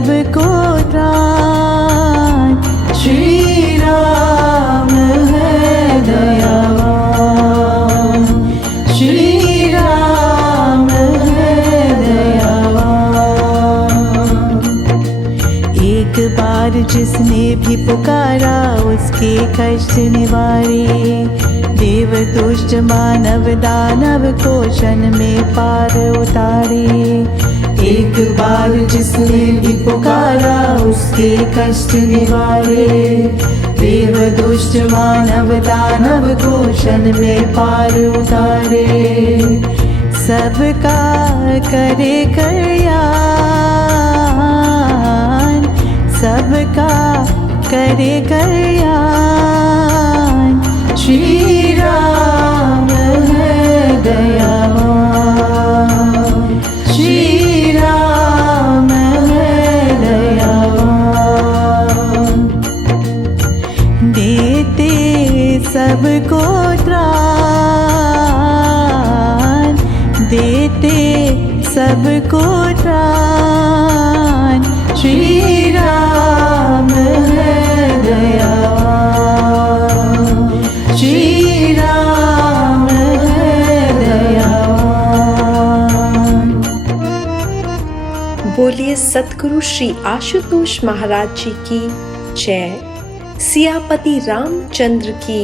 सबको त्राण। श्री राम है दयावान, श्री राम है दयावान। एक बार जिसने भी पुकारा उसके कष्ट निवारे, देव दुष्ट मानव दानव को क्षण में पार उतारे। एक बार जिसने भी पुकारा उसके कष्ट निवारे, देव दुष्ट मानव दानव को क्षण में पार उतारे। सबका करे कल्याण, सबका करे कल्याण। श्री राम है दयावान, श्री राम है दयावान। देते सबको त्राण, देते सबको त्राण। श्री राम है दयावान, श्री राम है दयावान। बोलिए सतगुरु श्री आशुतोष महाराज जी की जय। सियापति रामचंद्र की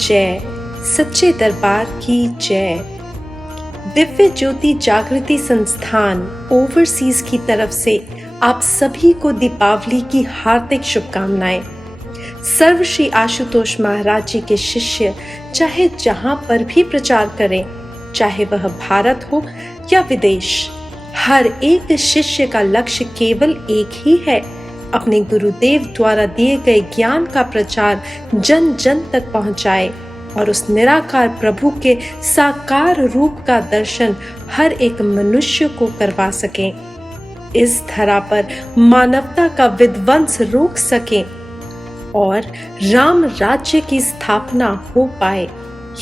जय। सच्चे दरबार की जय। दिव्य ज्योति जागृति संस्थान ओवरसीज की तरफ से आप सभी को दीपावली की हार्दिक शुभकामनाएं। सर्व श्री आशुतोष महाराज जी के शिष्य चाहे जहां पर भी प्रचार करें, चाहे वह भारत हो या विदेश, हर एक शिष्य का लक्ष्य केवल एक ही है, अपने गुरुदेव द्वारा दिए गए ज्ञान का प्रचार जन जन तक पहुंचाए और उस निराकार प्रभु के साकार रूप का दर्शन हर एक मनुष्य को करवा सकें, इस धरा पर मानवता का विध्वंस रोक सकें और राम राज्य की स्थापना हो पाए।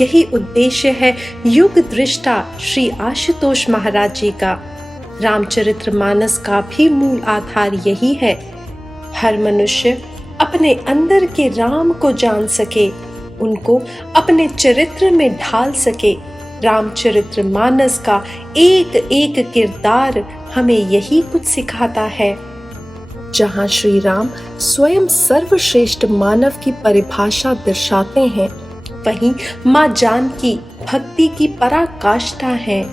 यही उद्देश्य है युग दृष्टा श्री आशुतोष महाराज जी का। रामचरितमानस का भी मूल आधार यही है, हर मनुष्य अपने अंदर के राम को जान सके, उनको अपने चरित्र में ढाल सके। रामचरितमानस का एक एक किरदार हमें यही कुछ सिखाता है। जहाँ श्री राम स्वयं सर्वश्रेष्ठ मानव की परिभाषा दर्शाते हैं, वहीं माँ जानकी भक्ति की पराकाष्ठा हैं।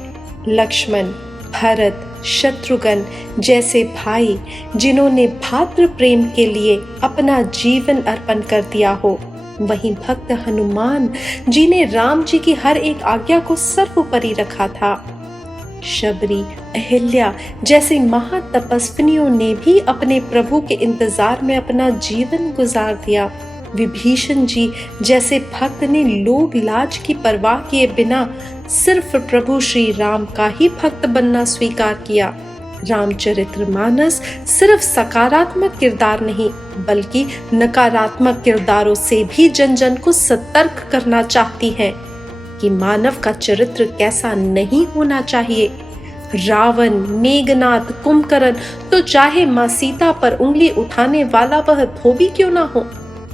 लक्ष्मण, भरत, शत्रुघ्न जैसे भाई जिन्होंने भातृ प्रेम के लिए अपना जीवन अर्पण कर दिया हो, वहीं भक्त हनुमान जिन्हें राम जी की हर एक आज्ञा को सर्वोपरि रखा था। शबरी, अहिल्या जैसे महातपस्विनियों ने भी अपने प्रभु के इंतजार में अपना जीवन गुजार दिया। विभीषण जी जैसे भक्त ने लोभ लाज की परवाह किए बिना सिर्फ प्रभु श्री राम का ही भक्त बनना स्वीकार किया। रामचरितमानस सिर्फ सकारात्मक किरदार नहीं बल्कि नकारात्मक किरदारों से भी जन जन को सतर्क करना चाहती है कि मानव का चरित्र कैसा नहीं होना चाहिए। रावण, मेघनाद, कुंभकर्ण तो चाहे माँ सीता पर उंगली उठाने वाला वह धोबी क्यों ना हो,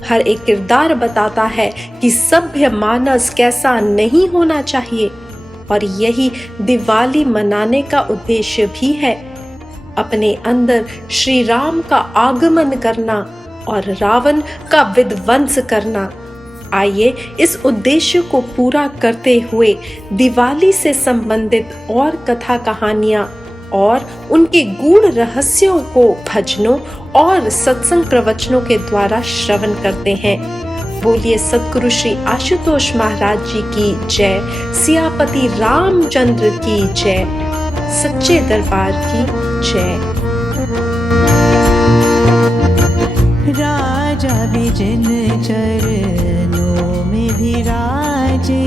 हर एक किरदार बताता है कि सभ्य मानस कैसा नहीं होना चाहिए। और यही दिवाली मनाने का उद्देश्य भी है, अपने अंदर श्री राम का आगमन करना और रावण का विध्वंस करना। आइए इस उद्देश्य को पूरा करते हुए दिवाली से संबंधित और कथा कहानियां और उनके गूढ़ रहस्यों को भजनों और सत्संग प्रवचनों के द्वारा श्रवण करते हैं। बोलिए सद्गुरु श्री आशुतोष महाराज जी की जय, सियापति रामचंद्र की जय, सच्चे दरबार की जय। राजा भी जिन चरणों में विराजे,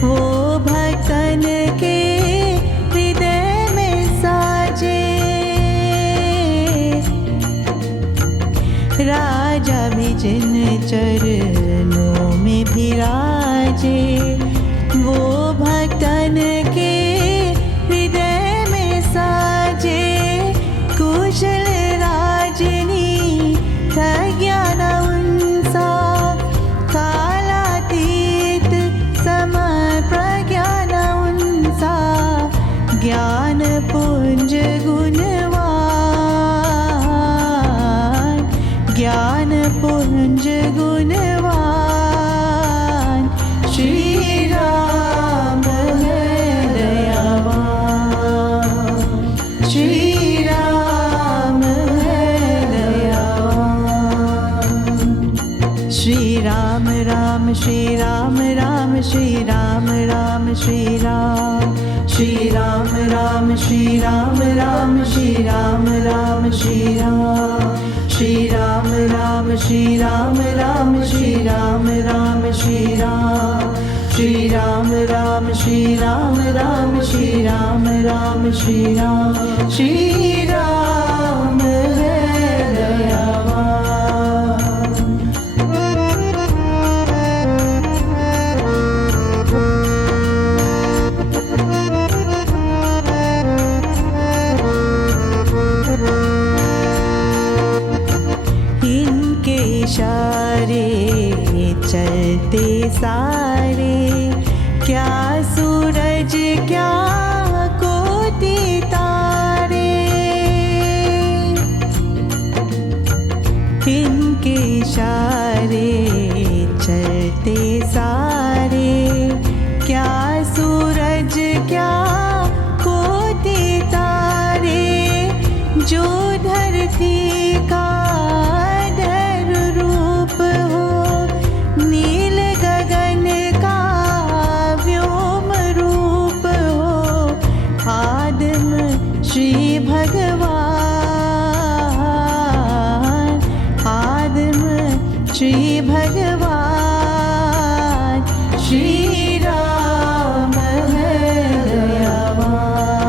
वो भक्तन के हृदय में साजे। राजा भी जिन चरणों में विराजे, वो भक्तन के हृदय में साजे। कुशल निकुंज गुणवान, श्री राम है दयावान, श्री राम है दयावान। श्री राम राम श्री राम राम श्री राम राम श्री राम, श्री राम राम श्री राम राम श्री राम राम श्री राम, श्री राम राम श्री राम राम श्री राम राम श्री राम, श्री राम राम श्री राम राम श्री राम राम श्री राम, श्री राम है दयावान। इनके इशारे चलते सारे, क्या सूरज क्या कोटि तारे, इनके इशारे चलते सारे, क्या सूरज क्या कोटि तारे, जो धरती का धर रूप हो, नील गगन का व्योम रूप हो, आदम श्री भगवान, आदम श्री भगवान, श्री राम है दयावान,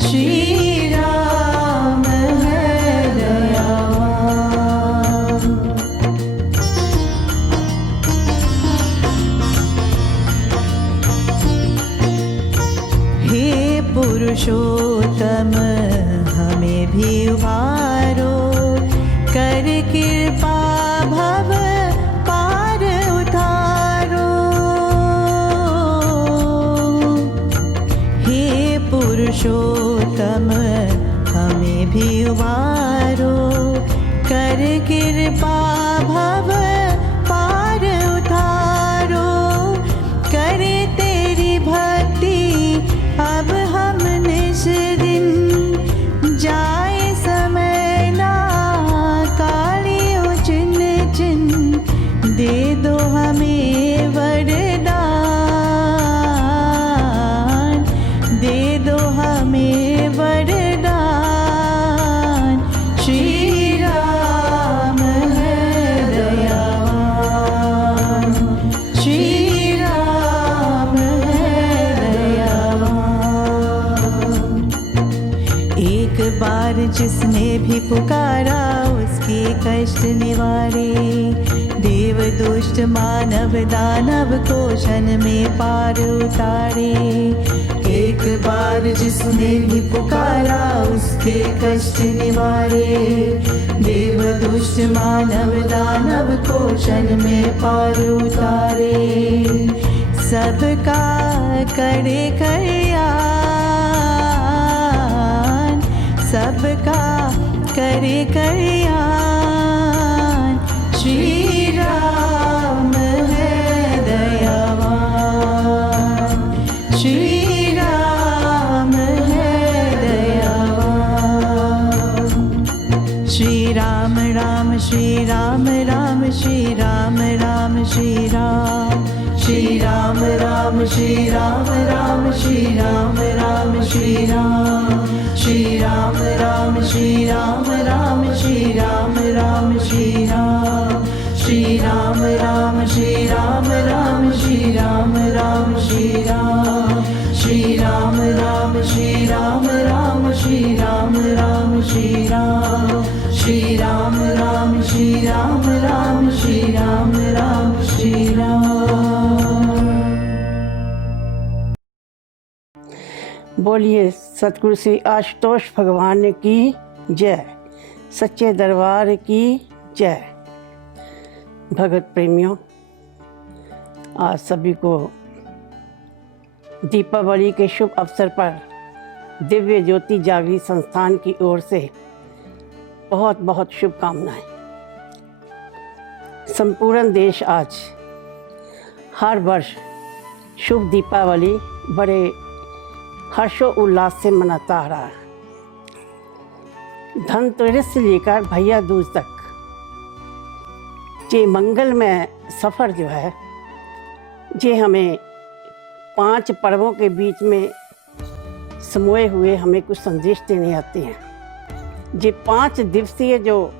श्री राम है दयावान। हे पुरुषोत्तम हमें भी उबारो, कर कृपा भव पार उतारो। हे पुरुषोत्तम हमें भी उबारो, कर कृपा भव पार उतारो। करे तेरी भक्ति अब हम निज दिन, जाए समय ना कालियो चिन चिन, दे दो हमें वरदान, दे दो हमें वरदान, श्री राम है दयावान, श्री राम है दयावान। एक बार जिसने भी पुकारा उसके कष्ट निवारे, देव दुष्ट मानव दानव को क्षण में पार उतारे। एक बार जिसने भी पुकारा उसके कष्ट निवारे, देव दुष्ट मानव दानव को क्षण में पार उतारे। सबका करे कल्याण, सबका करे कल्याण, श्री राम है दयावान, श्री राम है दयावान। श्री राम राम श्री राम राम श्री राम राम श्री राम, श्री राम राम श्री राम राम श्री राम राम श्री राम, श्री राम राम श्री राम राम श्री राम राम श्री राम, श्री राम राम श्री राम राम श्री राम राम श्री राम, श्री राम राम श्री राम राम श्री राम राम श्री राम, श्री राम राम श्री राम राम श्री राम राम श्री राम। बोलिए सतगुरु श्री आशुतोष भगवान की जय, सच्चे दरबार की जय। भगत प्रेमियों, आज सभी को दीपावली के शुभ अवसर पर दिव्य ज्योति जागृति संस्थान की ओर से बहुत बहुत शुभकामनाएं। संपूर्ण देश आज हर वर्ष शुभ दीपावली बड़े हर्षो उल्लास से मनाता आ रहा है। धनतेरस से लेकर भैया दूज तक ये मंगलमय सफ़र जो है ये हमें 5 पर्वों के बीच में समोए हुए हमें कुछ संदेश देने आते हैं। ये 5 दिवसीय जो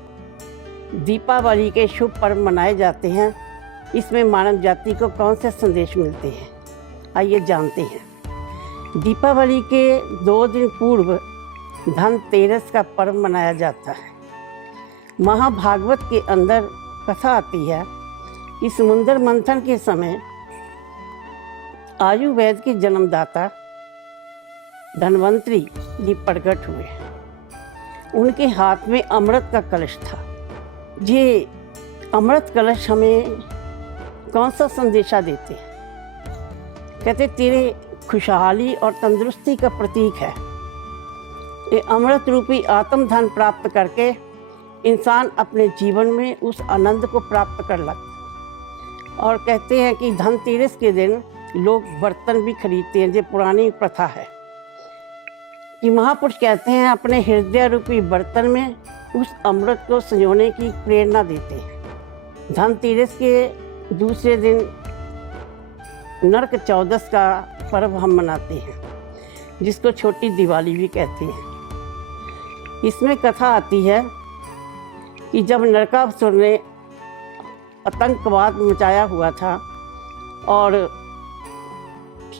दीपावली के शुभ पर्व मनाए जाते हैं, इसमें मानव जाति को कौन से संदेश मिलते हैं, आइए जानते हैं। दीपावली के 2 दिन पूर्व धनतेरस का पर्व मनाया जाता है। महाभागवत के अंदर कथा आती है कि समुद्र मंथन के समय आयुर्वेद के जन्मदाता धन्वंतरी जी प्रकट हुए। उनके हाथ में अमृत का कलश था। ये अमृत कलश हमें कौन सा संदेशा देते हैं? कहते तेरे खुशहाली और तंदुरुस्ती का प्रतीक है। ये अमृत रूपी आत्म धन प्राप्त करके इंसान अपने जीवन में उस आनंद को प्राप्त कर लगता है। और कहते हैं कि धनतेरस के दिन लोग बर्तन भी खरीदते हैं। ये पुरानी प्रथा है कि महापुरुष कहते हैं अपने हृदय रूपी बर्तन में उस अमृत को संजोने की प्रेरणा देते हैं। धनतेरस के दूसरे दिन नरक चौदस का पर्व हम मनाते हैं, जिसको छोटी दिवाली भी कहते हैं। इसमें कथा आती है कि जब नरकासुर ने आतंकवाद मचाया हुआ था और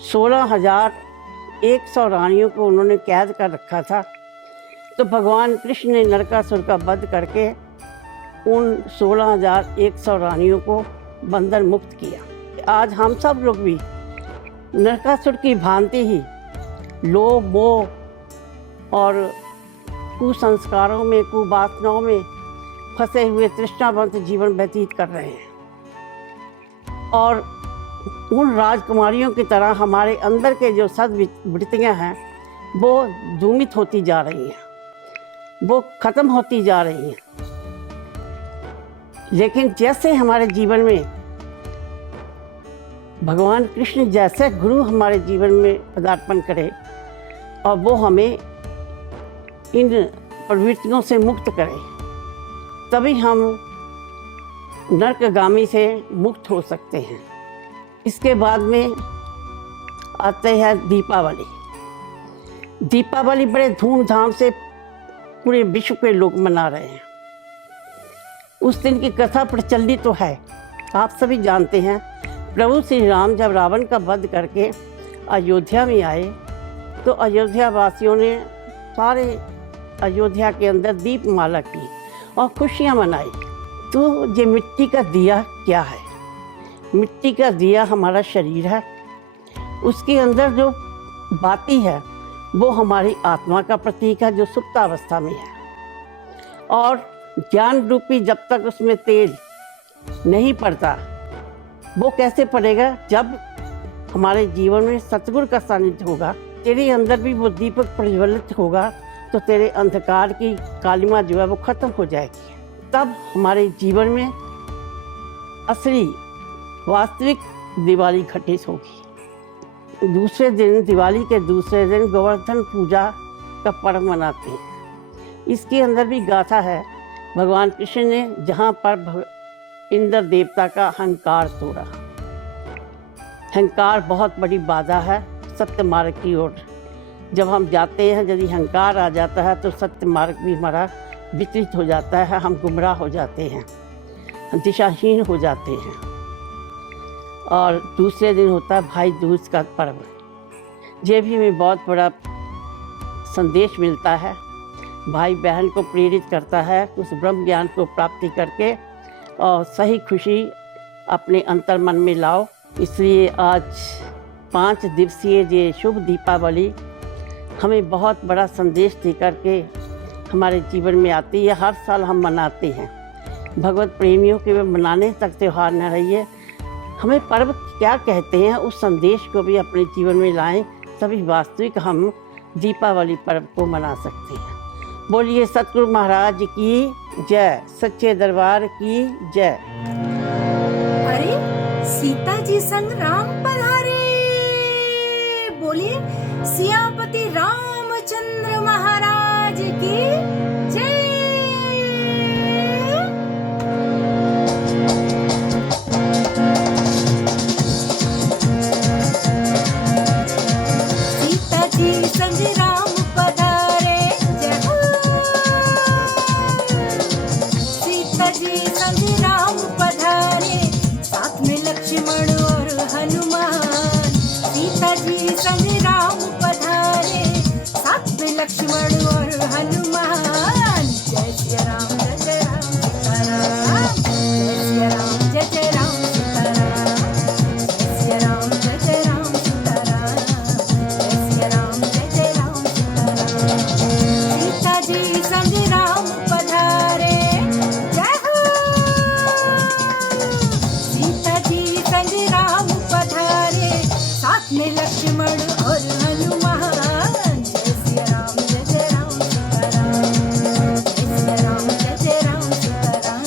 16,100 रानियों को उन्होंने कैद कर रखा था, तो भगवान कृष्ण ने नरकासुर का वध करके उन 16,100 रानियों को बंधन मुक्त किया। आज हम सब लोग भी नरकासुर की भांति ही लोभ मोह और कुसंस्कारों में, कुवासनाओं में फंसे हुए तृष्णावंत जीवन व्यतीत कर रहे हैं। और उन राजकुमारियों की तरह हमारे अंदर के जो सद्वृत्तियाँ हैं वो धूमित होती जा रही हैं, वो ख़त्म होती जा रही हैं। लेकिन जैसे हमारे जीवन में भगवान कृष्ण जैसे गुरु हमारे जीवन में पदार्पण करे और वो हमें इन प्रवृत्तियों से मुक्त करे, तभी हम नरकगामी से मुक्त हो सकते हैं। इसके बाद में आते हैं दीपावली। दीपावली बड़े धूमधाम से पूरे विश्व के लोग मना रहे हैं। उस दिन की कथा प्रचलित तो है, आप सभी जानते हैं। प्रभु श्री राम जब रावण का वध करके अयोध्या में आए तो अयोध्या वासियों ने सारे अयोध्या के अंदर दीपमाला की और खुशियाँ मनाई। तो ये मिट्टी का दिया क्या है? मिट्टी का दिया हमारा शरीर है। उसके अंदर जो बाती है वो हमारी आत्मा का प्रतीक है, जो सुप्तावस्था में है। और ज्ञान रूपी जब तक उसमें तेज नहीं पड़ता, वो कैसे पड़ेगा? जब हमारे जीवन में सतगुरु का सानिध्य होगा, तेरे अंदर भी वो दीपक प्रज्वलित होगा, तो तेरे अंधकार की कालिमा जो है वो खत्म हो जाएगी। तब हमारे जीवन में असली वास्तविक दिवाली घटित होगी। दूसरे दिन, दिवाली के दूसरे दिन गोवर्धन पूजा का पर्व मनाते हैं। इसके अंदर भी गाथा है। भगवान कृष्ण ने जहाँ पर इंद्र देवता का अहंकार तोड़ा। अहंकार बहुत बड़ी बाधा है सत्य मार्ग की ओर। जब हम जाते हैं, यदि अहंकार आ जाता है तो सत्य मार्ग भी हमारा विचलित हो जाता है। हम गुमराह हो जाते हैं, दिशाहीन हो जाते हैं। और दूसरे दिन होता है भाई दूज का पर्व। ये भी हमें बहुत बड़ा संदेश मिलता है। भाई बहन को प्रेरित करता है उस ब्रह्म ज्ञान को प्राप्ति करके और सही खुशी अपने अंतर मन में लाओ। इसलिए आज 5 दिवसीय ये शुभ दीपावली हमें बहुत बड़ा संदेश दे करके हमारे जीवन में आती है। हर साल हम मनाते हैं। भगवत प्रेमियों के मनाने तक त्यौहार न रहिए। हमें पर्व क्या कहते हैं उस संदेश को भी अपने जीवन में लाएं, तभी वास्तविक हम दीपावली पर्व को मना सकते हैं। बोलिए सतगुरु महाराज की जय, सच्चे दरबार की जय। सीता जी संग राम पधारे, बोलिए सियापति रामचंद्र महाराज की जय। सीता जी संग राम पधारे, जय हो। सीता जी संग राम पधारे, साथ में लक्ष्मण और हनुमान। सीता जी संग राम पधारे, साथ में लक्ष्मण और हनुमान। जय श्री राम जय जय राम सीताराम, जय श्री राम जय जय राम सीताराम, जय श्री राम जय जय राम सीताराम, जय श्री राम जय जय राम सीताराम। सीता जी संग राम पधारे, जय हो। सीता जी संग राम पधारे, साथ में लक्ष्मण और हनुमान। जय श्री राम जय जय राम सीताराम, जय श्री राम जय जय राम सीताराम,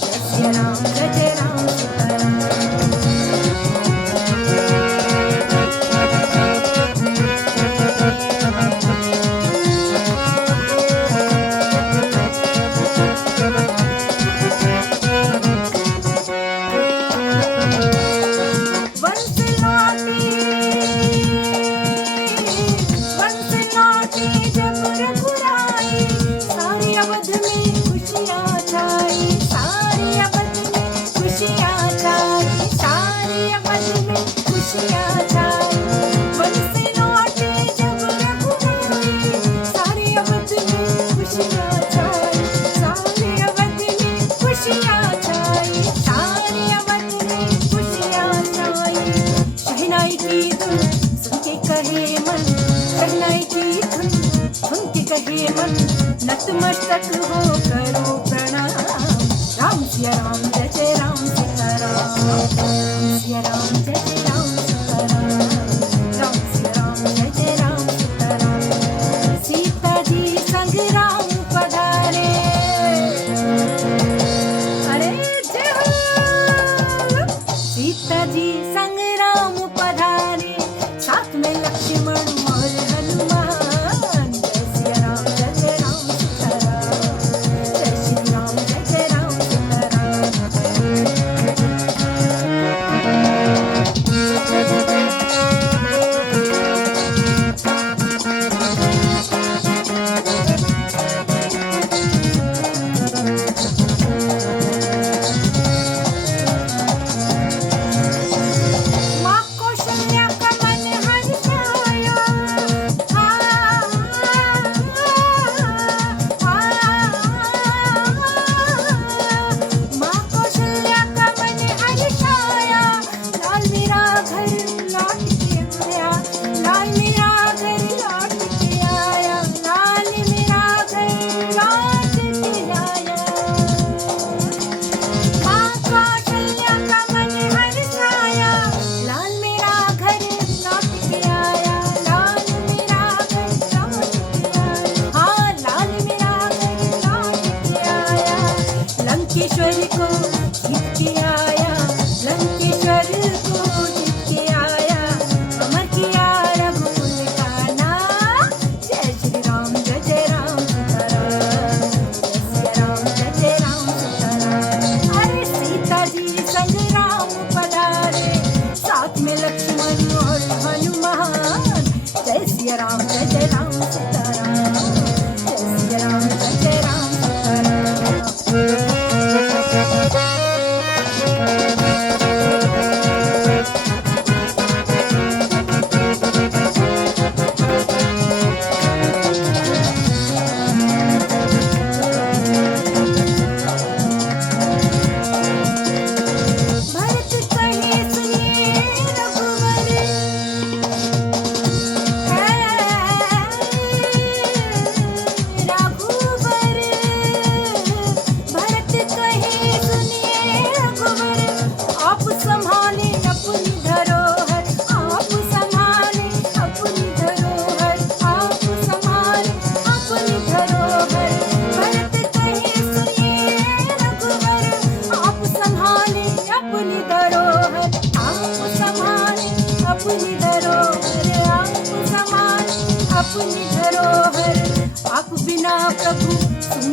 जय श्री राम जय जय राम सीताराम। वंश लौटे जब रघुराई, सारी अवध में खुशियाँ छाई, सारी अवध में खुशियाँ छाई, सारी अवध में खुशियाँ छाई। वंश लौटे जब रघुराई, सारी अवध में खुशियाँ छाई, सारी अवध में खुशियाँ छाई, सारी अवध में खुशियाँ छाई। शहनाई की धुन सुन के कहे मन, शहनाई की धुन सुन के कहे मन, नतमस्तक हो करो प्रणाम। राम सिया राम जय जय राम सीताराम, सिया राम जय जय राम सीताराम, राम सिया राम जय जय राम सीताराम। सीता जी संग राम पधारे, अरे जय हो। सीता जी संग राम पधारे, साथ में लक्ष्मण और हनुमान। जय श्री राम जय जय राम सीताराम, जय श्री राम जय जय राम सीताराम। माँ कौशल्या का मन हर्षाया, माँ कौशल्या का मन हर्षाया। लाल मेरा घर लौट के आया, लाल मेरा घर लौट के आया, लाल मेरा घर लौट के आया। माँ कौशल्या का मन हर्षाया, लाल मेरा घर लौट के आया, लाल मेरा घर लौट के आया, हाँ लाल मेरा घर लौट के आया। लंकेश्वर को जीत के आया, लंकेश्वर को जीत के आया, अमर किया रघुकुल का नाम। जय श्री राम जय जय राम सीताराम, जय श्री राम जय जय राम सीताराम। अरे सीता जी संग राम पधारे, साथ में लक्ष्मण और हनुमान। जय श्री राम जय जय राम सीताराम, जय श्री राम जय जय राम सीताराम।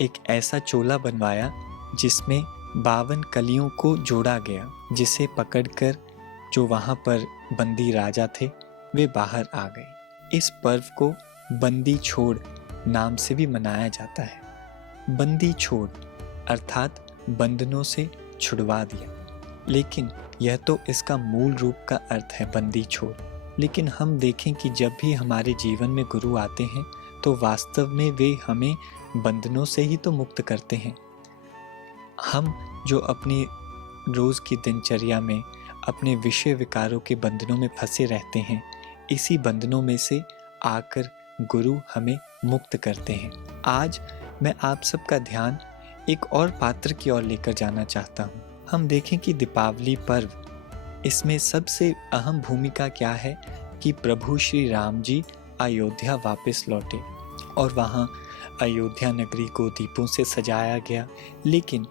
एक ऐसा चोला बनवाया जिसमें 52 कलियों को जोड़ा गया, जिसे पकड़कर जो वहाँ पर बंदी राजा थे वे बाहर आ गए। इस पर्व को बंदी छोड़ नाम से भी मनाया जाता है। बंदी छोड़ अर्थात बंधनों से छुड़वा दिया, लेकिन यह तो इसका मूल रूप का अर्थ है, बंदी छोड़। लेकिन हम देखें कि जब भी हमारे जीवन में गुरु आते हैं तो वास्तव में वे हमें बंधनों से ही तो मुक्त करते हैं। हम जो अपनी रोज़ की दिनचर्या में अपने विषय विकारों के बंधनों में फंसे रहते हैं, इसी बंधनों में से आकर गुरु हमें मुक्त करते हैं। आज मैं आप सबका ध्यान एक और पात्र की ओर लेकर जाना चाहता हूँ। हम देखें कि दीपावली पर्व, इसमें सबसे अहम भूमिका क्या है कि प्रभु श्री राम जी अयोध्या वापस लौटे और वहाँ अयोध्या नगरी को दीपों से सजाया गया। लेकिन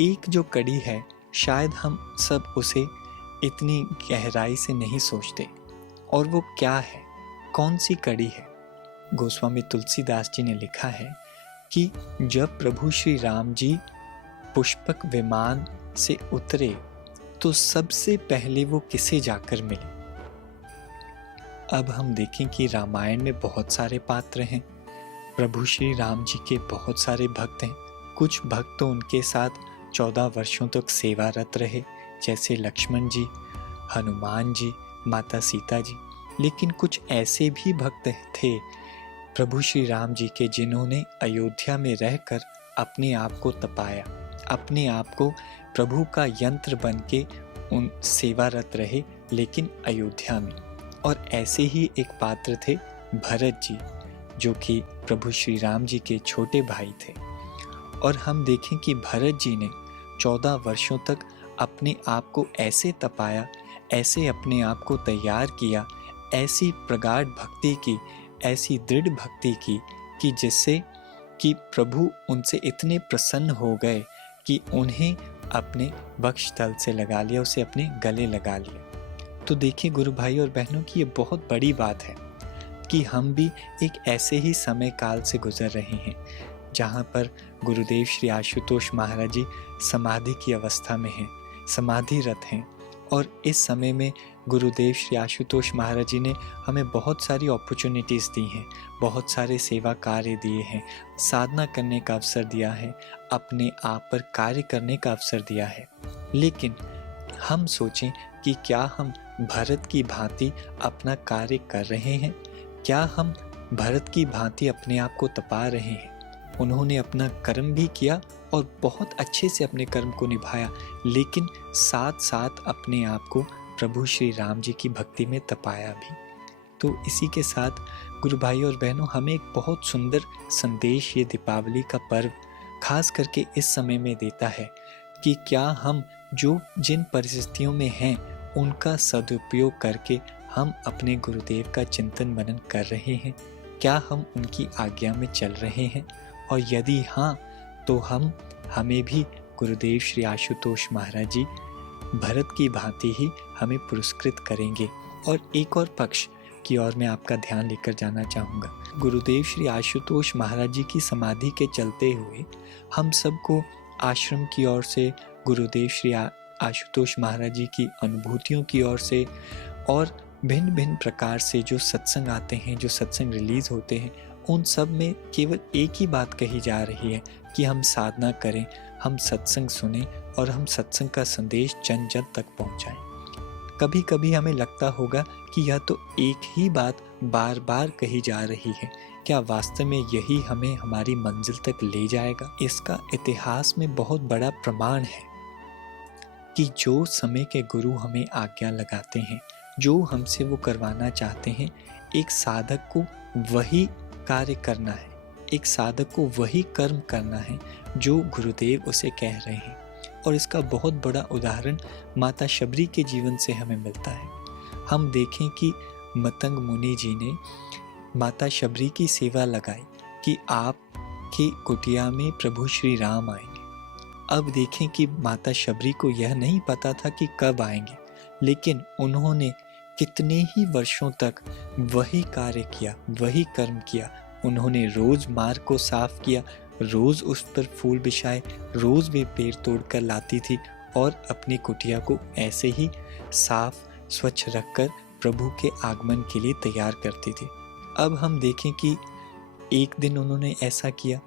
एक जो कड़ी है, शायद हम सब उसे इतनी गहराई से नहीं सोचते, और वो क्या है, कौन सी कड़ी है। गोस्वामी तुलसीदास जी ने लिखा है कि जब प्रभु श्री राम जी पुष्पक विमान से उतरे तो सबसे पहले वो किसे जाकर मिले। अब हम देखें कि रामायण में बहुत सारे पात्र हैं, प्रभु श्री राम जी के बहुत सारे भक्त हैं। कुछ भक्त तो उनके साथ 14 वर्षों तक सेवारत रहे, जैसे लक्ष्मण जी, हनुमान जी, माता सीता जी। लेकिन कुछ ऐसे भी भक्त थे प्रभु श्री राम जी के, जिन्होंने अयोध्या में रहकर अपने आप को तपाया, अपने आप को प्रभु का यंत्र बन के उन सेवारत रहे, लेकिन अयोध्या में। और ऐसे ही एक पात्र थे भरत जी, जो कि प्रभु श्री राम जी के छोटे भाई थे। और हम देखें कि भरत जी ने 14 वर्षों तक अपने आप को ऐसे तपाया, ऐसे अपने आप को तैयार किया, ऐसी प्रगाढ़ भक्ति की, ऐसी दृढ़ भक्ति की कि जिससे कि प्रभु उनसे इतने प्रसन्न हो गए कि उन्हें अपने वक्षस्थल से लगा लिया, उसे अपने गले लगा लिया। तो देखिए गुरु भाई और बहनों की ये बहुत बड़ी बात है कि हम भी एक ऐसे ही समय काल से गुजर रहे हैं जहाँ पर गुरुदेव श्री आशुतोष महाराज जी समाधि की अवस्था में हैं, समाधिरत हैं। और इस समय में गुरुदेव श्री आशुतोष महाराज जी ने हमें बहुत सारी अपॉर्चुनिटीज़ दी हैं, बहुत सारे सेवा कार्य दिए हैं, साधना करने का अवसर दिया है, अपने आप पर कार्य करने का अवसर दिया है। लेकिन हम सोचें कि क्या हम भरत की भांति अपना कार्य कर रहे हैं? क्या हम भरत की भांति अपने आप को तपा रहे हैं? उन्होंने अपना कर्म भी किया और बहुत अच्छे से अपने कर्म को निभाया, लेकिन साथ साथ अपने आप को प्रभु श्री राम जी की भक्ति में तपाया भी। तो इसी के साथ गुरु भाई और बहनों, हमें एक बहुत सुंदर संदेश ये दीपावली का पर्व खास करके इस समय में देता है कि क्या हम जो जिन परिस्थितियों में हैं उनका सदुपयोग करके हम अपने गुरुदेव का चिंतन मनन कर रहे हैं? क्या हम उनकी आज्ञा में चल रहे हैं? और यदि हाँ, तो हमें भी गुरुदेव श्री आशुतोष महाराज जी भरत की भांति ही हमें पुरस्कृत करेंगे। और एक और पक्ष की ओर मैं आपका ध्यान लेकर जाना चाहूँगा। गुरुदेव श्री आशुतोष महाराज जी की समाधि के चलते हुए हम सबको आश्रम की ओर से, गुरुदेव श्री आशुतोष महाराज जी की अनुभूतियों की ओर से और भिन्न भिन्न प्रकार से जो सत्संग आते हैं, जो सत्संग रिलीज होते हैं, उन सब में केवल एक ही बात कही जा रही है कि हम साधना करें, हम सत्संग सुने और हम सत्संग का संदेश जन जन तक पहुंचाएं। कभी कभी हमें लगता होगा कि यह तो एक ही बात बार बार कही जा रही है, क्या वास्तव में यही हमें हमारी मंजिल तक ले जाएगा? इसका इतिहास में बहुत बड़ा प्रमाण है कि जो समय के गुरु हमें आज्ञा लगाते हैं, जो हमसे वो करवाना चाहते हैं, एक साधक को वही कार्य करना है, एक साधक को वही कर्म करना है जो गुरुदेव उसे कह रहे हैं। और इसका बहुत बड़ा उदाहरण माता शबरी के जीवन से हमें मिलता है। हम देखें कि मतंग मुनि जी ने माता शबरी की सेवा लगाई कि आपकी कुटिया में प्रभु श्री राम आएंगे। अब देखें कि माता शबरी को यह नहीं पता था कि कब आएंगे, लेकिन उन्होंने कितने ही वर्षों तक वही कार्य किया, वही कर्म किया। उन्होंने रोज मार्ग को साफ किया, रोज़ उस पर फूल बिछाए, रोज़ वे पेड़ तोड़कर लाती थी और अपनी कुटिया को ऐसे ही साफ स्वच्छ रखकर प्रभु के आगमन के लिए तैयार करती थी। अब हम देखें कि एक दिन उन्होंने ऐसा किया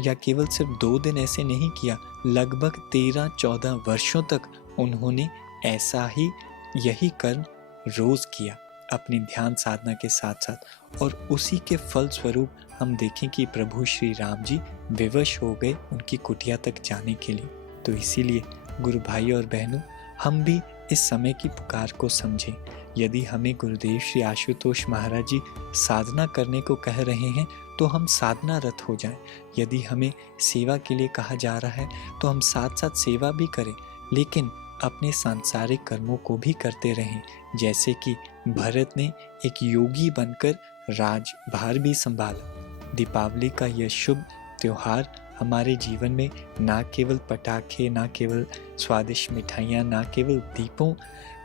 या केवल सिर्फ 2 दिन ऐसे नहीं किया, लगभग 13-14 वर्षों तक उन्होंने ऐसा ही यही कर्म रोज किया अपनी ध्यान साधना के साथ साथ। और उसी के फल स्वरूप हम देखें कि प्रभु श्री राम जी विवश हो गए उनकी कुटिया तक जाने के लिए। तो इसीलिए गुरु भाई और बहनों, हम भी इस समय की पुकार को समझें। यदि हमें गुरुदेव श्री आशुतोष महाराज जी साधना करने को कह रहे हैं तो हम साधनारत हो जाएं। यदि हमें सेवा के लिए कहा जा रहा है तो हम साथ साथ सेवा भी करें, लेकिन अपने सांसारिक कर्मों को भी करते रहें। जैसे कि भरत ने एक योगी बनकर राजभार भी संभाला। दीपावली का यह शुभ त्योहार हमारे जीवन में ना केवल पटाखे, ना केवल स्वादिष्ट मिठाइयाँ, ना केवल दीपों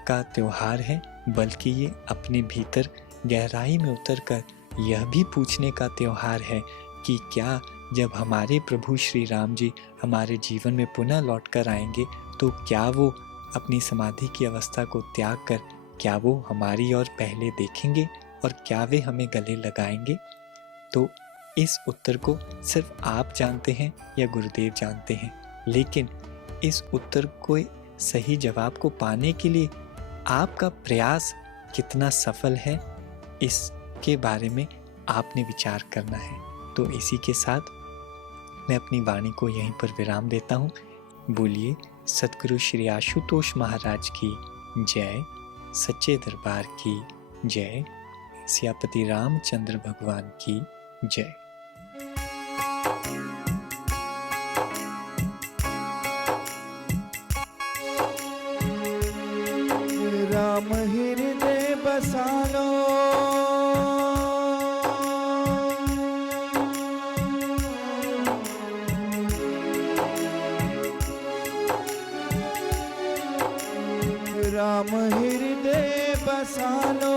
का त्योहार है, बल्कि ये अपने भीतर गहराई में उतरकर यह भी पूछने का त्योहार है कि क्या जब हमारे प्रभु श्री राम जी हमारे जीवन में पुनः लौट कर आएंगे तो क्या वो अपनी समाधि की अवस्था को त्याग कर क्या वो हमारी ओर पहले देखेंगे और क्या वे हमें गले लगाएंगे? तो इस उत्तर को सिर्फ आप जानते हैं या गुरुदेव जानते हैं, लेकिन इस उत्तर को सही जवाब को पाने के लिए आपका प्रयास कितना सफल है, इसके बारे में आपने विचार करना है। तो इसी के साथ मैं अपनी वाणी को यहीं पर विराम देता हूँ। बोलिए सतगुरु श्री आशुतोष महाराज की जय, सच्चे दरबार की जय, सियापति रामचंद्र भगवान की जय। राम हृदय बसालो, राम हृदय बसालो,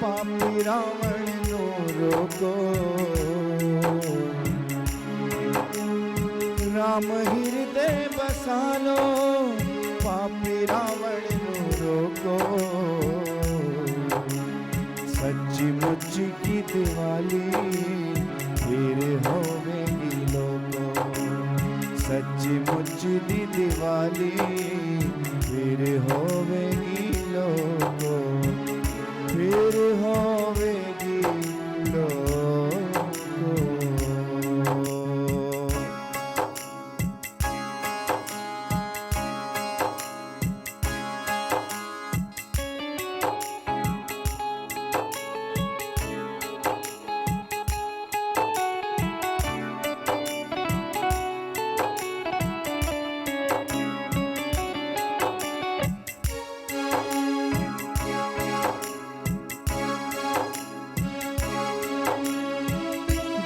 पापी रावण नो रोको। राम हृदय बसालो, पापी रावण नो रोको। सच्ची मुच्ची की दिवाली फिर होवेगी लोगो। सच्ची मुच्ची दी दिवाली फिर होवेगी लोगो, फिर होवेगी लोगो।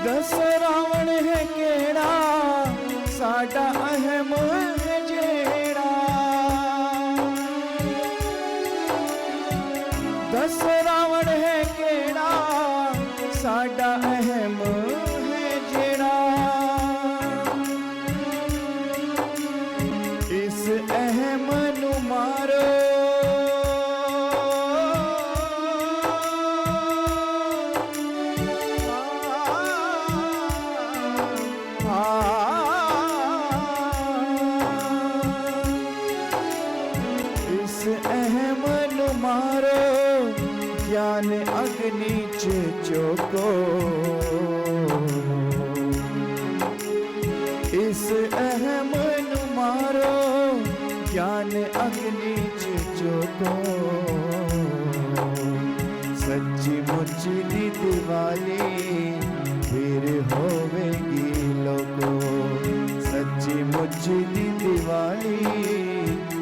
दस रावण है केड़ा, साडा अहम है जेड़ा। दस रावण है केड़ा, साडा अहम है जेड़ा। इस अहम नु मारो, इस अहम नु मारो, ज्ञान अग्नि च चोको। इस अहम नु मारो, ज्ञान अग्नि च चोको। सच्ची मुच्ची दी दिवाली फिर होवेगी लोगो। सच्ची मुच्ची दी दिवाली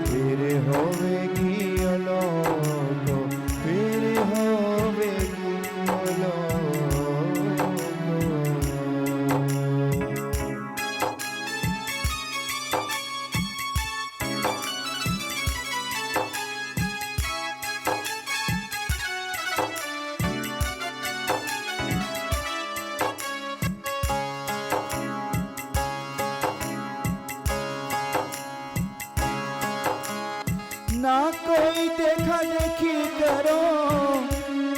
फिर होवेगी लोगो, फिर होवेगी लोगो। ना कोई देखा देखी करो,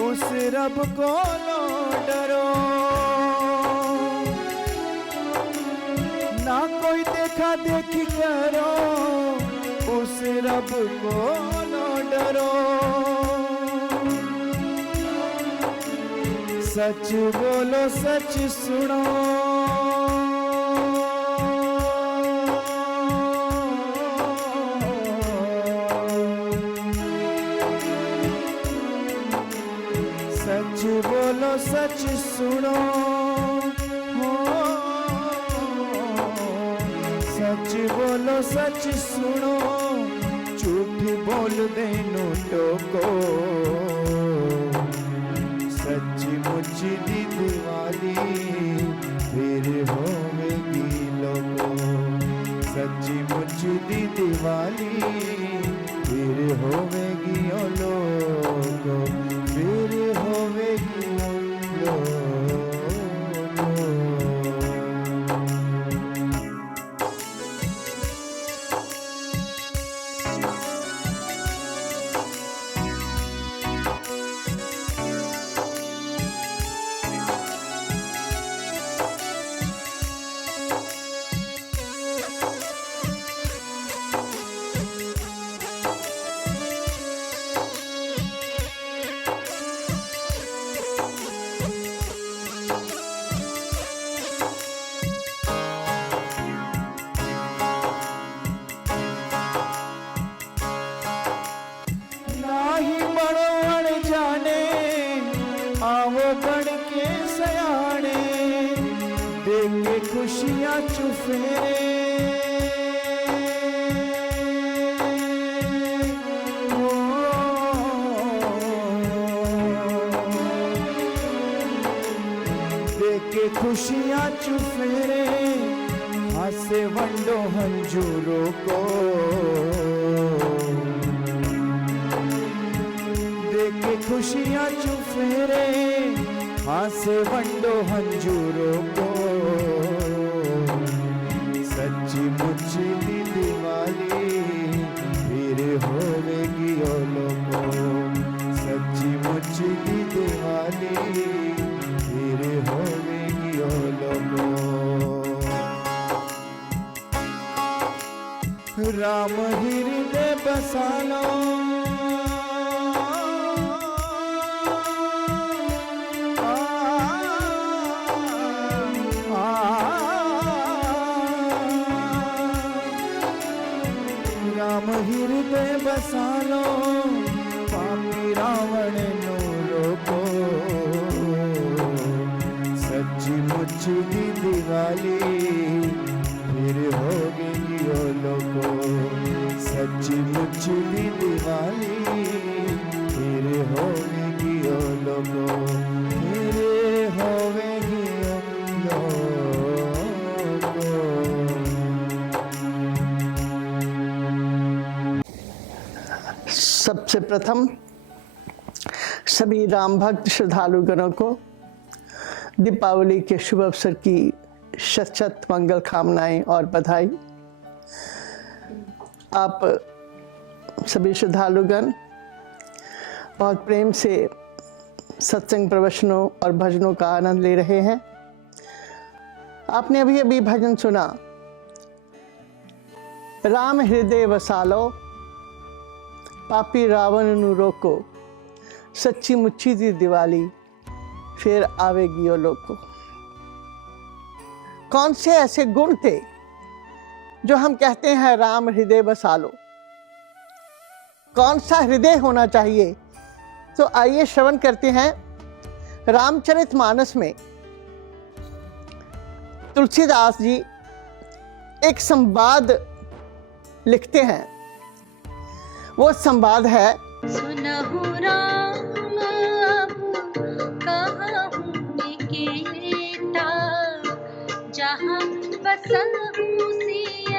उस रब को लो डरो। ना कोई देखा देखी करो, उस रब को लो डरो। सच बोलो सच सुनो, सच बोलो सच सुनो, हो सच बोलो सच सुनो, झूठ बोल दे नोटो को। सच्ची मुच्ची दी दिवाली फिर होवेगी लोगो। सच्ची मुच्ची दी दिवाली फिर होवेगी ओ लोगो, फिर होवेगी ओ लोगो। नाही बड़ो अनजाने, आवो बन के सयाने, देख के खुशियां चुफेरे। देख के खुशियां चुफेरे, हासे वंडो हंजूरों को। देखे खुशियां चुफेरे, हासे वंडो हंजूरों को। सच्ची मुच्ची दी दिवाली फिर होवेगी ओ लोगो। सच्ची मुच्ची दी दिवाली फिर होवेगी ओ लोगो। राम हृदय बसालो, राम हृदय बसालो, पापी रावण नो रोको। सच्ची मुच्ची दी दिवाली फिर होगी ओ लोगो। सच्ची मुच्ची दी दिवाली फिर होगी ओ लोगो, फिर होगी ओ लोगो। सबसे प्रथम सभी राम भक्त श्रद्धालुगणों को दीपावली के शुभ अवसर की शत शत मंगल कामनाएं और बधाई। आप सभी श्रद्धालुगण बहुत प्रेम से सत्संग प्रवचनों और भजनों का आनंद ले रहे हैं। आपने अभी अभी भजन सुना, राम हृदय वसालो, पापी रावण नु रोको। सच्ची मुच्ची दी दिवाली फिर आवेगी ओ लोगो। कौन से ऐसे गुण थे जो हम कहते हैं राम हृदय बसा लो? कौन सा हृदय होना चाहिए? तो आइए श्रवण करते हैं। रामचरितमानस में तुलसीदास जी एक संवाद लिखते हैं। वो संवाद है, सुनहु राम अब कहूँ निकेता, जहाँ बसहु सिय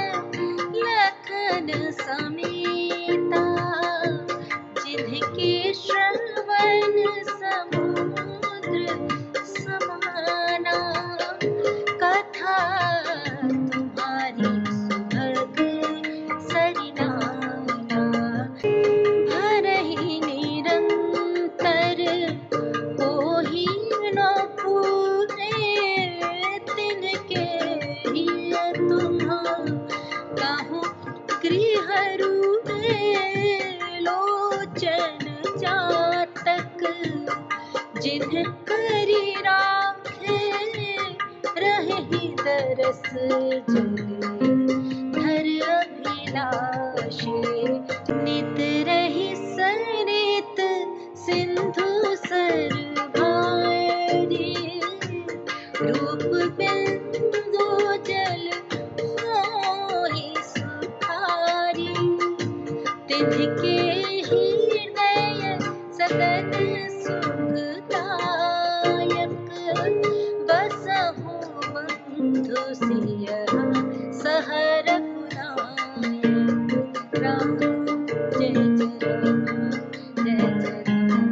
लखन समेता, जिनके श्रवण समुद्र समाना, कथा तुम्हारी सुभग सरिनाना। करी राखे रहे दरस जले धर अभिलाषे नित रही सरित सिंधु सर भारी रूप बिंदु जल मोहि सुधारी तिनके हृदय सदन सुखदायक बसहु बंधु सिय सहर पुनायक राम जय जय राम जय जय राम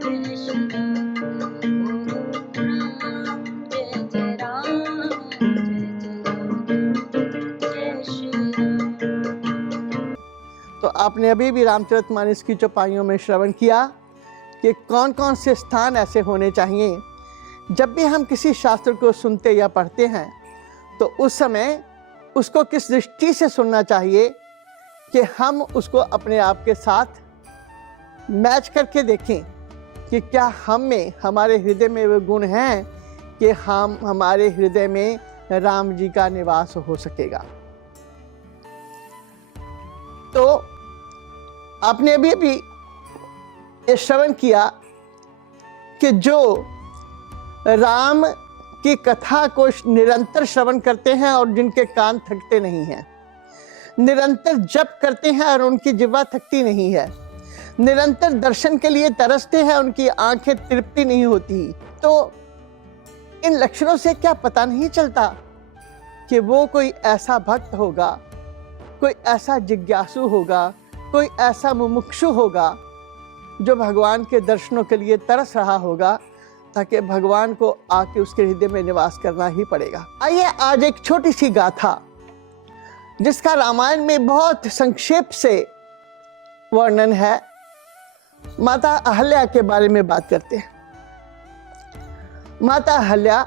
जय श्री राम राम जय जय राम जय श्री राम। तो आपने अभी भी रामचरितमानस की चौपाइयों में श्रवण किया कि कौन कौन से स्थान ऐसे होने चाहिए। जब भी हम किसी शास्त्र को सुनते या पढ़ते हैं तो उस समय उसको किस दृष्टि से सुनना चाहिए कि हम उसको अपने आप के साथ मैच करके देखें कि क्या हम में, हमारे हृदय में वो गुण हैं कि हम, हमारे हृदय में राम जी का निवास हो सकेगा। तो आपने अभी भी ये श्रवण किया कि जो राम की कथा को निरंतर श्रवण करते हैं और जिनके कान थकते नहीं हैं, निरंतर जप करते हैं और उनकी जिह्वा थकती नहीं है, निरंतर दर्शन के लिए तरसते हैं, उनकी आंखें तृप्ति नहीं होती, तो इन लक्षणों से क्या पता नहीं चलता कि वो कोई ऐसा भक्त होगा, कोई ऐसा जिज्ञासु होगा, कोई ऐसा मुमुक्षु होगा जो भगवान के दर्शनों के लिए तरस रहा होगा, ताकि भगवान को आके उसके हृदय में निवास करना ही पड़ेगा। आइए आज एक छोटी सी गाथा जिसका रामायण में बहुत संक्षेप से वर्णन है, माता अहल्या के बारे में बात करते हैं। माता अहल्या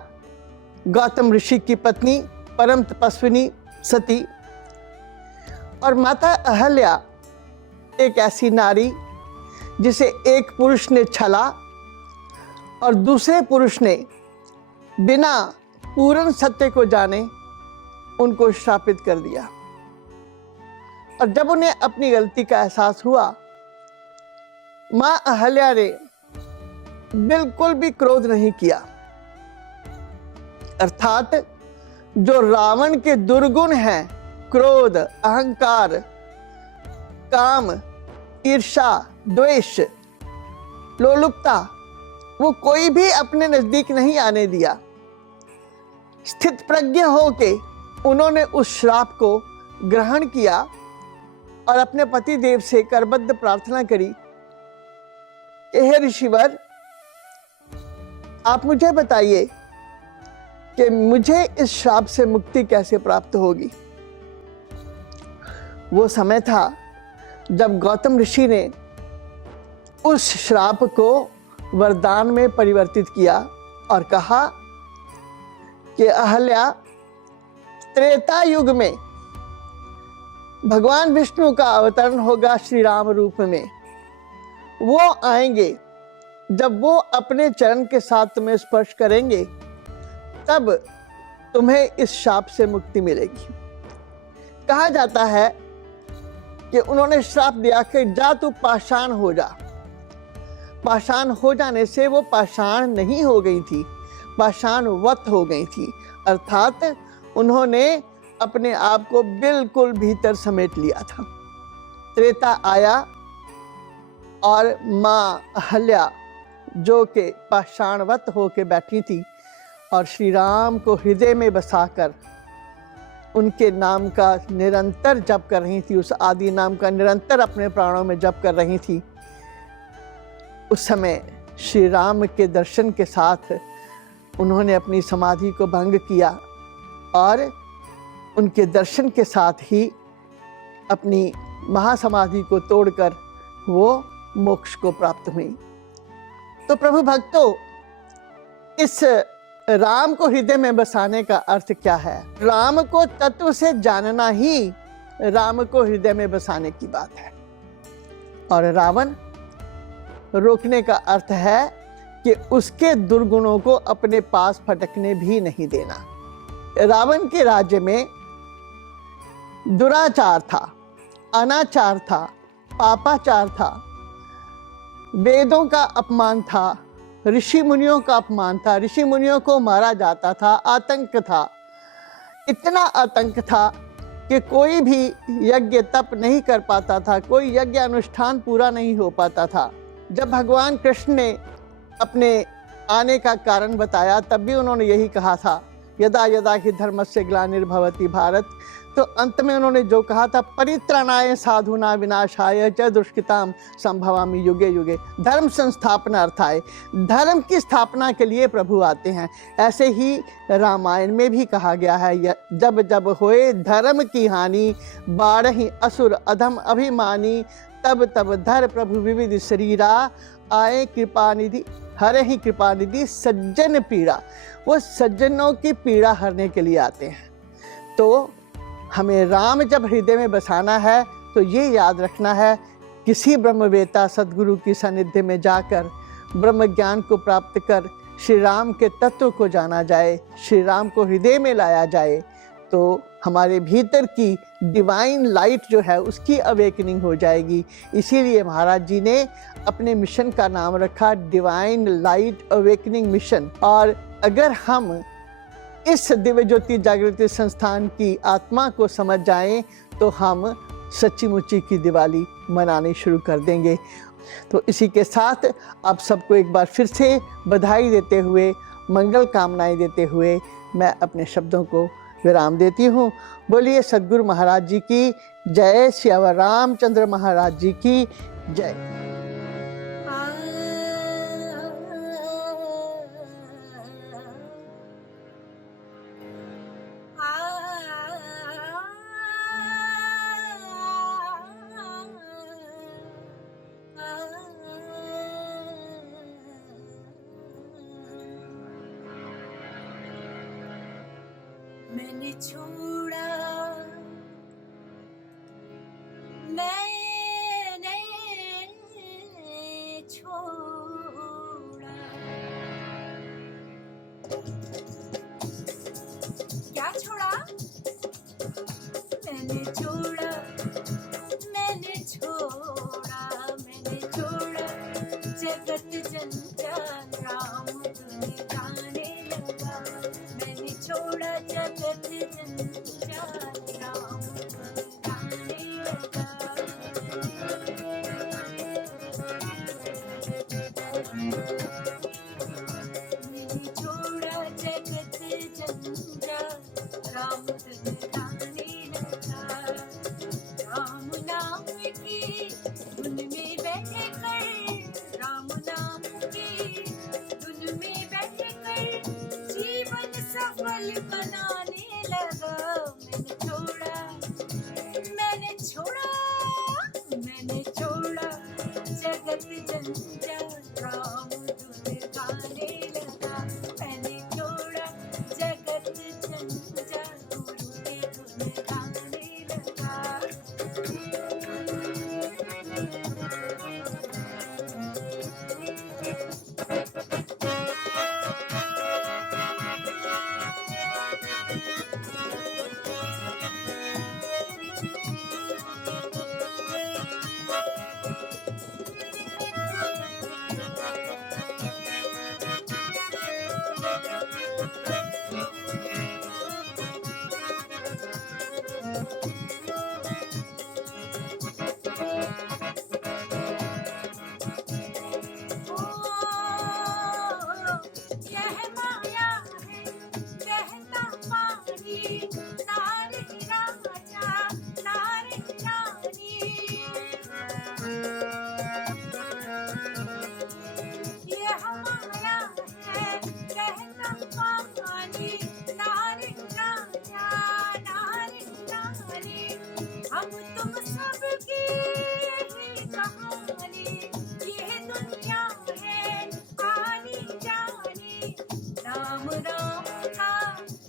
गौतम ऋषि की पत्नी, परम तपस्विनी सती, और माता अहल्या एक ऐसी नारी जिसे एक पुरुष ने छला और दूसरे पुरुष ने बिना पूर्ण सत्य को जाने उनको श्रापित कर दिया। और जब उन्हें अपनी गलती का एहसास हुआ, मां अहल्या ने बिल्कुल भी क्रोध नहीं किया, अर्थात जो रावण के दुर्गुण हैं, क्रोध, अहंकार, काम, ईर्ष्या, द्वेष, लोलुपता, वो कोई भी अपने नजदीक नहीं आने दिया। स्थित प्रज्ञ होके उन्होंने उस श्राप को ग्रहण किया और अपने पति देव से करबद्ध प्रार्थना करी कि हे ऋषिवर, आप मुझे बताइए कि मुझे इस श्राप से मुक्ति कैसे प्राप्त होगी। वो समय था जब गौतम ऋषि ने उस श्राप को वरदान में परिवर्तित किया और कहा कि अहल्या, त्रेता युग में भगवान विष्णु का अवतरण होगा श्री राम रूप में। वो आएंगे, जब वो अपने चरण के साथ तुम्हें स्पर्श करेंगे तब तुम्हें इस शाप से मुक्ति मिलेगी। कहा जाता है कि उन्होंने श्राप दिया कि जा तू पाषाण हो जा। पाषाण हो जाने से वो पाषाण नहीं हो गई थी, पाषाणवत हो गई थी, अर्थात उन्होंने अपने आप को बिल्कुल भीतर समेट लिया था। त्रेता आया और मां अहल्या जो के पाषाणवत होके बैठी थी और श्री राम को हृदय में बसाकर उनके नाम का निरंतर जप कर रही थी, उस आदि नाम का निरंतर अपने प्राणों में जप कर रही थी। उस समय श्री राम के दर्शन के साथ उन्होंने अपनी समाधि को भंग किया और उनके दर्शन के साथ ही अपनी महासमाधि को तोड़कर वो मोक्ष को प्राप्त हुई। तो प्रभु भक्तों, इस राम को हृदय में बसाने का अर्थ क्या है? राम को तत्व से जानना ही राम को हृदय में बसाने की बात है। और रावण रोकने का अर्थ है कि उसके दुर्गुणों को अपने पास फटकने भी नहीं देना। रावण के राज्य में दुराचार था, अनाचार था, पापाचार था, वेदों का अपमान था, ऋषि मुनियों का अपमान था, ऋषि मुनियों को मारा जाता था, आतंक था। इतना आतंक था कि कोई भी यज्ञ तप नहीं कर पाता था, कोई यज्ञ अनुष्ठान पूरा नहीं हो पाता था। जब भगवान कृष्ण ने अपने आने का कारण बताया तब भी उन्होंने यही कहा था, यदा यदा हि धर्मस्य ग्लानिर्भवति भारत। तो अंत में उन्होंने जो कहा था, परित्राणाय साधुना विनाशाय च दुष्कृताम संभवामि युगे युगे। धर्म संस्थापनार्थाय, धर्म की स्थापना के लिए प्रभु आते हैं। ऐसे ही रामायण में भी कहा गया है, जब जब होए धर्म की हानि, बाढ़हि असुर अधम अभिमानी, तब तब धर प्रभु विविध शरीरा, आए कृपा निधि हरे ही कृपा निधि सज्जन पीड़ा। वो सज्जनों की पीड़ा हरने के लिए आते हैं। तो हमें राम जब हृदय में बसाना है तो ये याद रखना है, किसी ब्रह्मवेता सद्गुरु की सानिध्य में जाकर ब्रह्म ज्ञान को प्राप्त कर श्री राम के तत्व को जाना जाए, श्री राम को हृदय में लाया जाए, तो हमारे भीतर की डिवाइन लाइट जो है उसकी अवेकनिंग हो जाएगी। इसीलिए महाराज जी ने अपने मिशन का नाम रखा डिवाइन लाइट अवेकनिंग मिशन। और अगर हम इस दिव्य ज्योति जागृति संस्थान की आत्मा को समझ जाएं तो हम सच्ची मुच्ची की दिवाली मनानी शुरू कर देंगे। तो इसी के साथ आप सबको एक बार फिर से बधाई देते हुए, मंगल कामनाएं देते हुए मैं अपने शब्दों को विराम देती हूँ। बोलिए सद्गुरु महाराज जी की जय, श्री रामचंद्र महाराज जी की जय। मैंने छोड़ा, मैंने छोड़ा, क्या छोड़ा? मैंने छोड़ा, मैंने छोड़ा, मैंने छोड़ा जगत जंजाल, राम तुम्हें गाने लगा। मैंने छोड़ा जगत जंजाल, राम तुम्हें गाने लगा। मैंने छोड़ा जगत जंजाल, राम तुम्हें गाने लगा। राम नाम की धुन में बैठकर, राम नाम की धुन में बैठकर जीवन सफल बनाने लगा। मैंने छोड़ा, मैंने छोड़ा, मैंने छोड़ा जगत जंजाल, राम धुन गाने लगा। मैंने छोड़ा जगत जंजाल, गुरु के धुन गाने लगा। यह माया है बहता पानी, नारी राजा नारी रानी। यह माया है बहता पानी, नारी राजा नारी रानी। हम तुम सबकी ही कहानी, ये दुनिया है आनी जानी। नाम राम का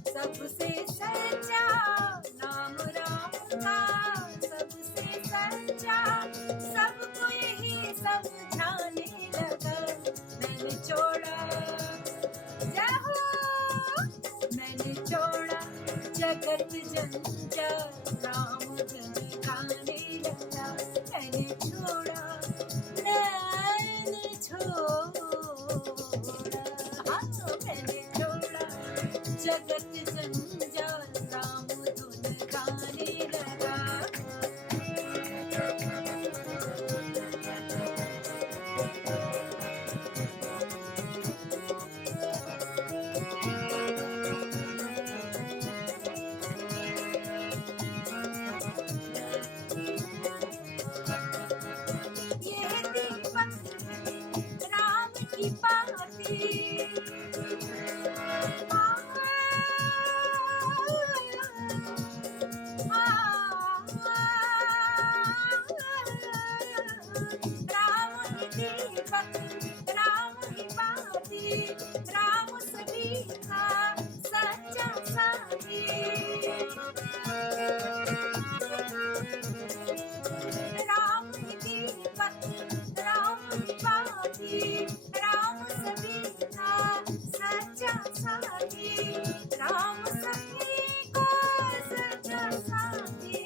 सबसे सच्चा, नाम राम का सबसे सच्चा, सबको यही समझाने लगा। मैंने छोड़ा जगत जंजाल राम धुन गाने लगा। मैंने छोड़ा हाँ मैंने छोड़ा जगत जंजाल राम धुन गाने लगा। ये दीपक राम की पाती राम ही दीपक राम ही पाती राम सभी का सच्चा साथी। राम ही दीपक राम ही पाती राम सभी का सच्चा साथी। राम सभी को सच्चा साथी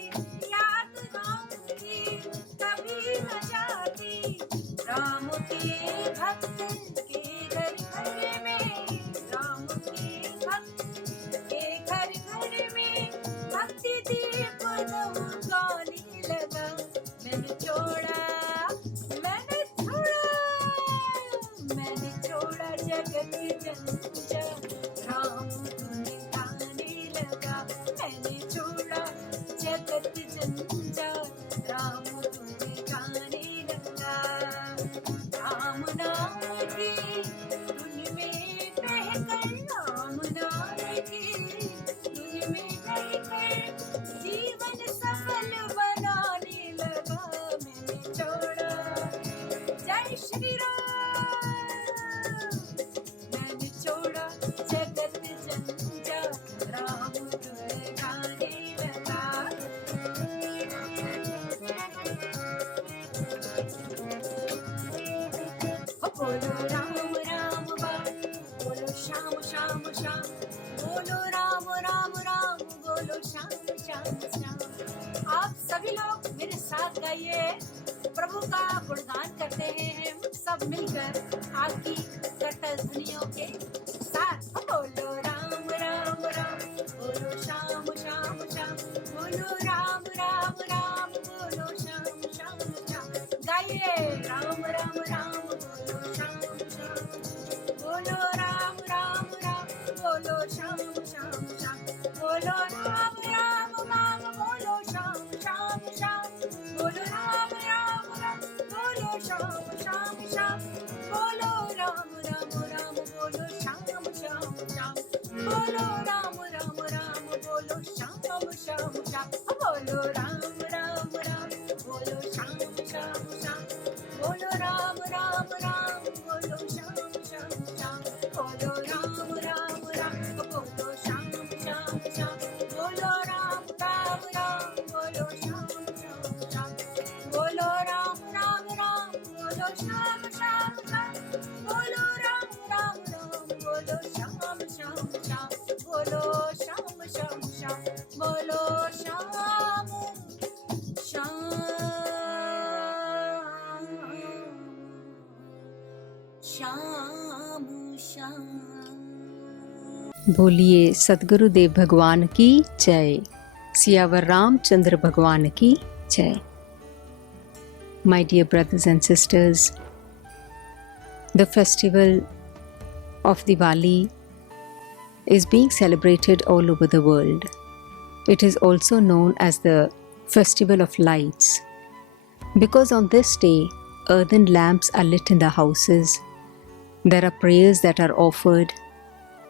याद राम की कभी न जाती। राम के भक्त के घर घर में राम के भक्त के घर घर में भक्ति दीप गाने लगा। मैंने छोड़ा जगत जंजाल राम धुन गाने लगा। मैंने छोड़ा जगत जंजाल राम धुन गाने लगा। राम नाम की धुन में बहकर राम नाम की धुन में बहकर जीवन सफल बनाने लगा। मैंने छोड़ा जय श्री राम। मैंने छोड़ा जगत जंजाल राम धुन गाने लगा। बोलो राम राम बाण बोलो श्याम श्याम श्याम बोलो राम राम राम बोलो श्याम श्याम श्याम। आप सभी लोग मेरे साथ गाइए, प्रभु का गुणगान करते हैं हम सब मिलकर आपकी कटल ध्वनियों के साथ। बोलो राम राम राम बोलो श्याम श्याम श्याम बोलो राम राम राम बोलो श्याम श्याम श्याम। गाइए राम राम राम बोलो श्याम श्याम बोलो राम राम राम बोलो श्याम श्याम श्याम बोलो राम राम राम बोलो श्याम श्याम श्याम बोलो राम राम राम बोलो श्याम श्याम श्याम बोलो राम राम राम बोलो श्याम श्याम श्याम बोलो राम राम राम बोलो श्याम श्याम श्याम बोलो राम राम राम बोलो श्याम श्याम श्याम बोलो राम राम राम बोलो श्याम श्याम श्याम बोलो राम राम राम बोलो श्याम श्याम श्याम बोलो राम राम राम बोलो श्याम श्याम श्याम बोलो राम राम राम बोलो श्याम श्याम श्याम बोलो राम राम राम बोलो श्याम श्याम श्याम बोलो श्याम श्याम श्याम बोलो श्याम श्याम श्याम श्याम। बोलिए सद्गुरुदेव भगवान की जय, सियावर रामचंद्र भगवान की जय। My dear brothers and sisters, the festival of Diwali is being celebrated all over the world. It is also known as the Festival of Lights because on this day, earthen lamps are lit in the houses, there are prayers that are offered,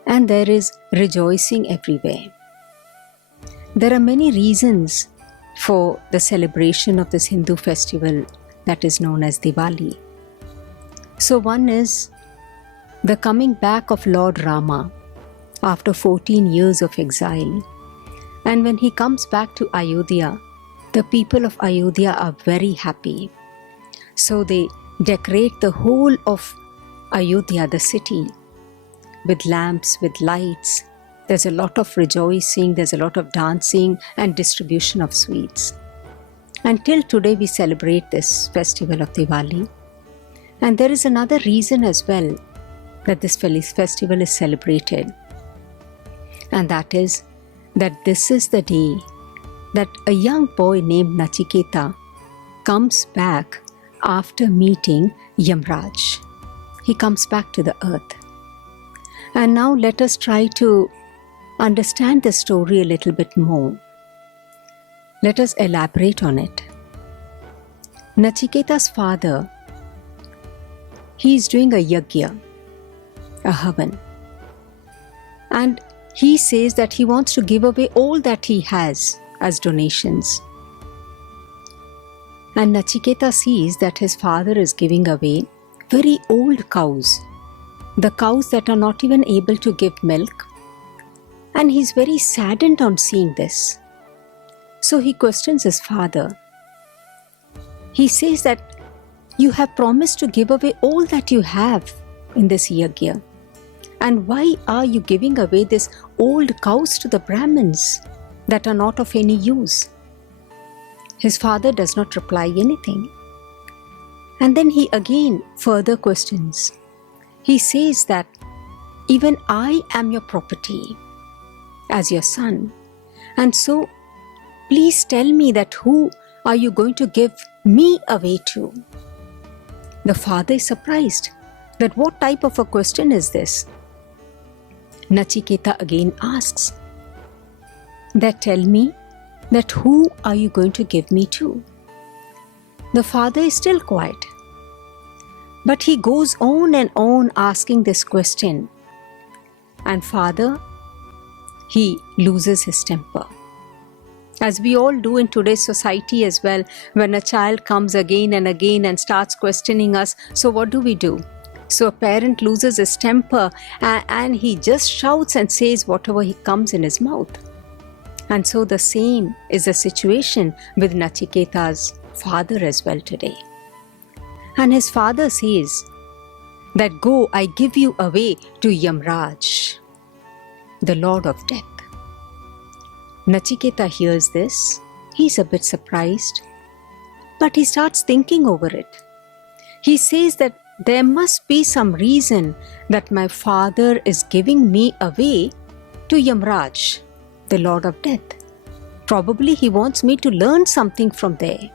and there is rejoicing everywhere. There are many reasons for the celebration of this Hindu festival that is known as Diwali. So one is the coming back of Lord Rama after 14 years of exile. And when he comes back to Ayodhya, the people of Ayodhya are very happy. So they decorate the whole of Ayodhya, the city, with lamps, with lights, There's a lot of rejoicing, there's a lot of dancing and distribution of sweets. Until today we celebrate this festival of Diwali. And there is another reason as well that this festival is celebrated. And that is that this is the day that a young boy named Nachiketa comes back after meeting Yamraj. He comes back to the earth. And now let us try to understand the story a little bit more. Let us elaborate on it. Nachiketa's father, he is doing a yajna, a havan. And he says that he wants to give away all that he has as donations. And Nachiketa sees that his father is giving away very old cows, the cows that are not even able to give milk. And he's very saddened on seeing this. So he questions his father. He says that you have promised to give away all that you have in this yajna. And why are you giving away these old cows to the Brahmins that are not of any use? His father does not reply anything. And then he again further questions. He says that even I am your property as your son. And so please tell me that who are you going to give me away to? The father is surprised that what type of a question is this? Nachiketa again asks that tell me that who are you going to give me to? The father is still quiet. But he goes on and on asking this question. And father, he loses his temper. As we all do in today's society as well, when a child comes again and again and starts questioning us, so what do? So a parent loses his temper and he just shouts and says whatever he comes in his mouth. And so the same is the situation with Nachiketa's father as well today. And his father says that go, I give you away to Yamraj, the Lord of Death. Nachiketa hears this. He's a bit surprised, but he starts thinking over it. He says that there must be some reason that my father is giving me away to Yamraj, the Lord of Death. Probably he wants me to learn something from there.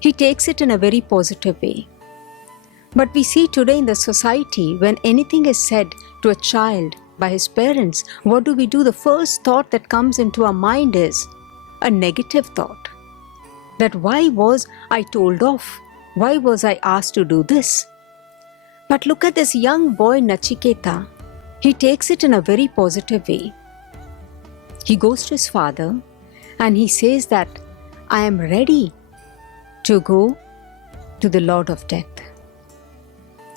He takes it in a very positive way. But we see today in the society, when anything is said to a child by his parents, what do? The first thought that comes into our mind is a negative thought. That why was I told off? Why was I asked to do this? But look at this young boy Nachiketa. He takes it in a very positive way. He goes to his father and he says that I am ready to go to the Lord of Death.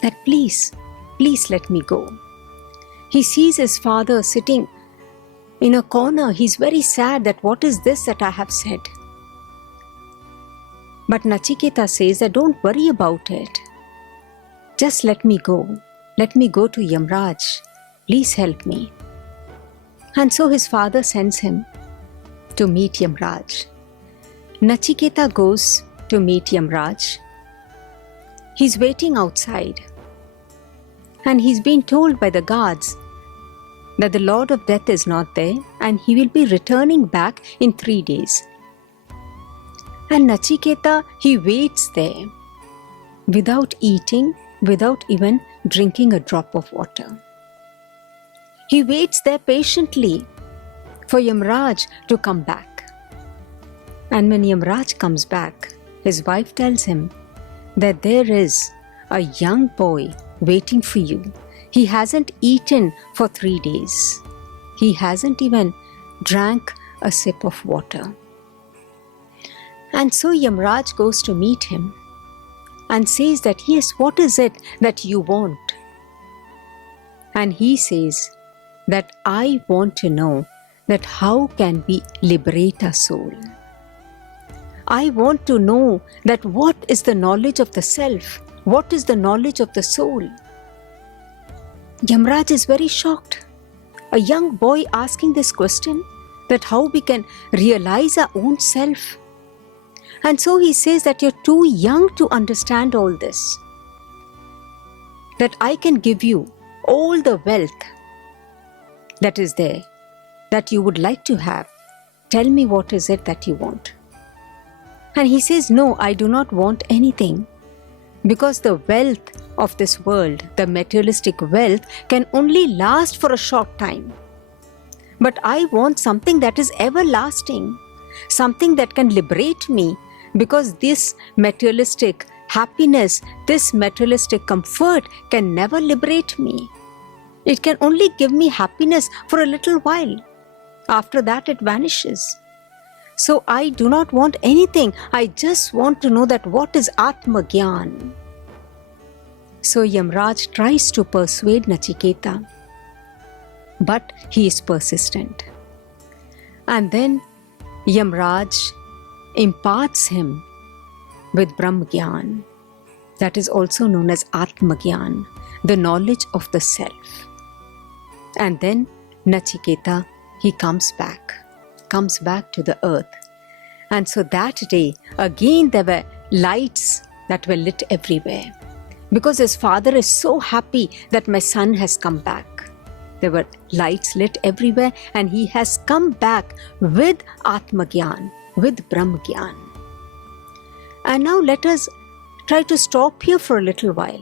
That please let me go. He sees his father sitting in a corner. He's very sad that what is this that I have said? But Nachiketa says that don't worry about it. Just let me go. Let me go to Yamraj. Please help me. And so his father sends him to meet Yamraj. Nachiketa goes to meet Yamraj. He's waiting outside. And he's been told by the guards that the Lord of Death is not there and he will be returning back in 3 days. And Nachiketa, he waits there without eating, without even drinking a drop of water. He waits there patiently for Yamraj to come back. And when Yamraj comes back, his wife tells him that there is a young boy waiting for you. He hasn't eaten for 3 days. He hasn't even drank a sip of water. And so Yamraj goes to meet him and says that, yes, what is it that you want? And he says that I want to know that how can we liberate our soul? I want to know that what is the knowledge of the self? What is the knowledge of the soul? Yamraj is very shocked. A young boy asking this question, that how we can realize our own self. And so he says that you're too young to understand all this. That I can give you all the wealth that is there, that you would like to have. Tell me what is it that you want. And he says, no, I do not want anything. Because the wealth of this world, the materialistic wealth, can only last for a short time. But I want something that is everlasting, something that can liberate me, because this materialistic happiness, this materialistic comfort can never liberate me. It can only give me happiness for a little while. After that, it vanishes. So I do not want anything. I just want to know that what is Atma Gyan. So Yamraj tries to persuade Nachiketa, but he is persistent. And then Yamraj imparts him with Brahm Gyan, that is also known as Atma Gyan, the knowledge of the self. And then Nachiketa, he comes back to the earth. And so that day, again there were lights that were lit everywhere. Because his father is so happy that my son has come back. There were lights lit everywhere, and he has come back with Atma Gyan, with Brahm Gyan. And now let us try to stop here for a little while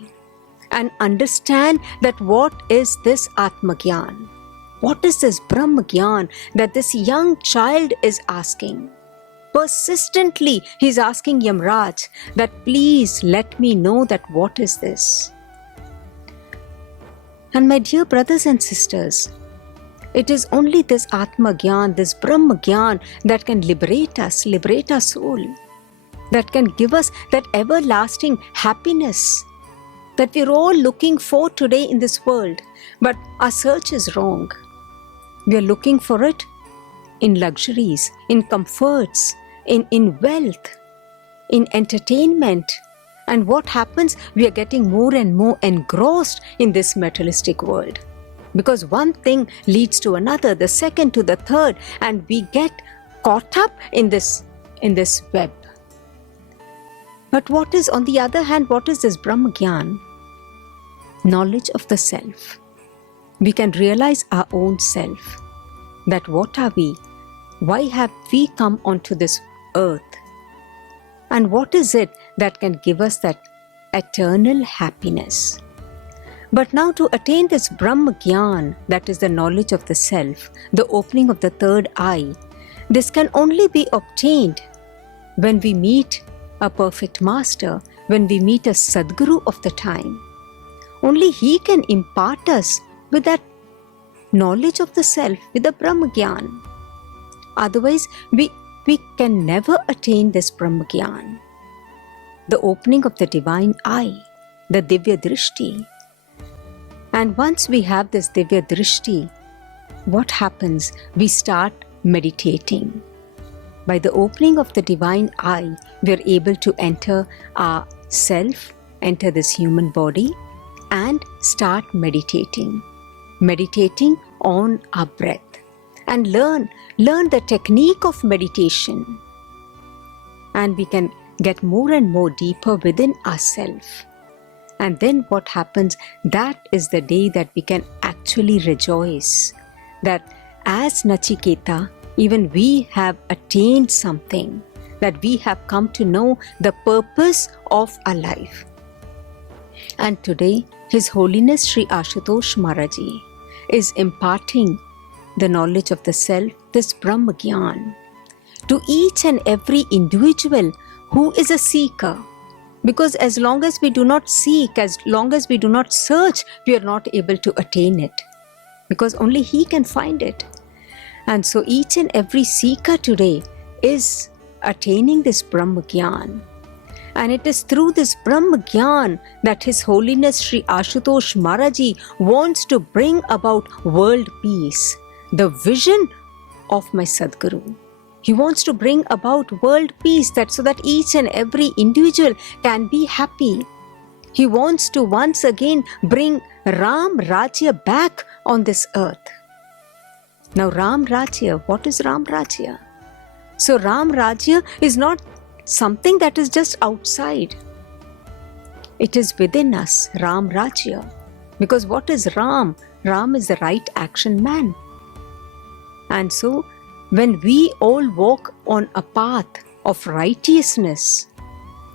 and understand that what is this Atma Gyan? What is this Brahm Gyan that this young child is asking? Persistently, he is asking Yamraj that please let me know that what is this? And my dear brothers and sisters, it is only this Atma Gyan, this Brahm Gyan that can liberate us, liberate our soul, that can give us that everlasting happiness that we're all looking for today in this world. But our search is wrong. We are looking for it in luxuries, in comforts, in wealth, in entertainment. And what happens? We are getting more and more engrossed in this materialistic world. Because one thing leads to another, the second to the third, and we get caught up in this web. But what is, on the other hand, what is this Brahm Gyan? Knowledge of the self. We can realize our own self. That what are we? Why have we come onto this earth? And what is it that can give us that eternal happiness? But now to attain this Brahm Gyan, that is the knowledge of the self, the opening of the third eye, this can only be obtained when we meet a perfect master, when we meet a Sadguru of the time. Only he can impart us with that knowledge of the self, with the Brahm Gyan. Otherwise, we can never attain this Brahm Gyan. The opening of the divine eye, the Divya Drishti. And once we have this Divya Drishti, what happens? We start meditating. By the opening of the divine eye, we are able to enter our self, enter this human body, and start meditating. Meditating on our breath. And learn the technique of meditation. And we can get more and more deeper within ourselves. And then what happens? That is the day that we can actually rejoice. That as Nachiketa, even we have attained something. That we have come to know the purpose of our life. And today, His Holiness Sri Ashutosh Maharaji is imparting the knowledge of the self, this Brahm Gyan, to each and every individual who is a seeker. Because as long as we do not seek, as long as we do not search, we are not able to attain it. Because only He can find it. And so each and every seeker today is attaining this Brahm Gyan. And it is through this Brahm Gyan that His Holiness Sri Ashutosh Maharaji wants to bring about world peace. The vision of my Sadguru. He wants to bring about world peace, that so that each and every individual can be happy. He wants to once again bring Ram Rajya back on this earth. Now Ram Rajya, what is Ram Rajya? So Ram Rajya is not something that is just outside. It is within us, Ram Rajya. Because what is Ram? Ram is the right action man. And so when we all walk on a path of righteousness,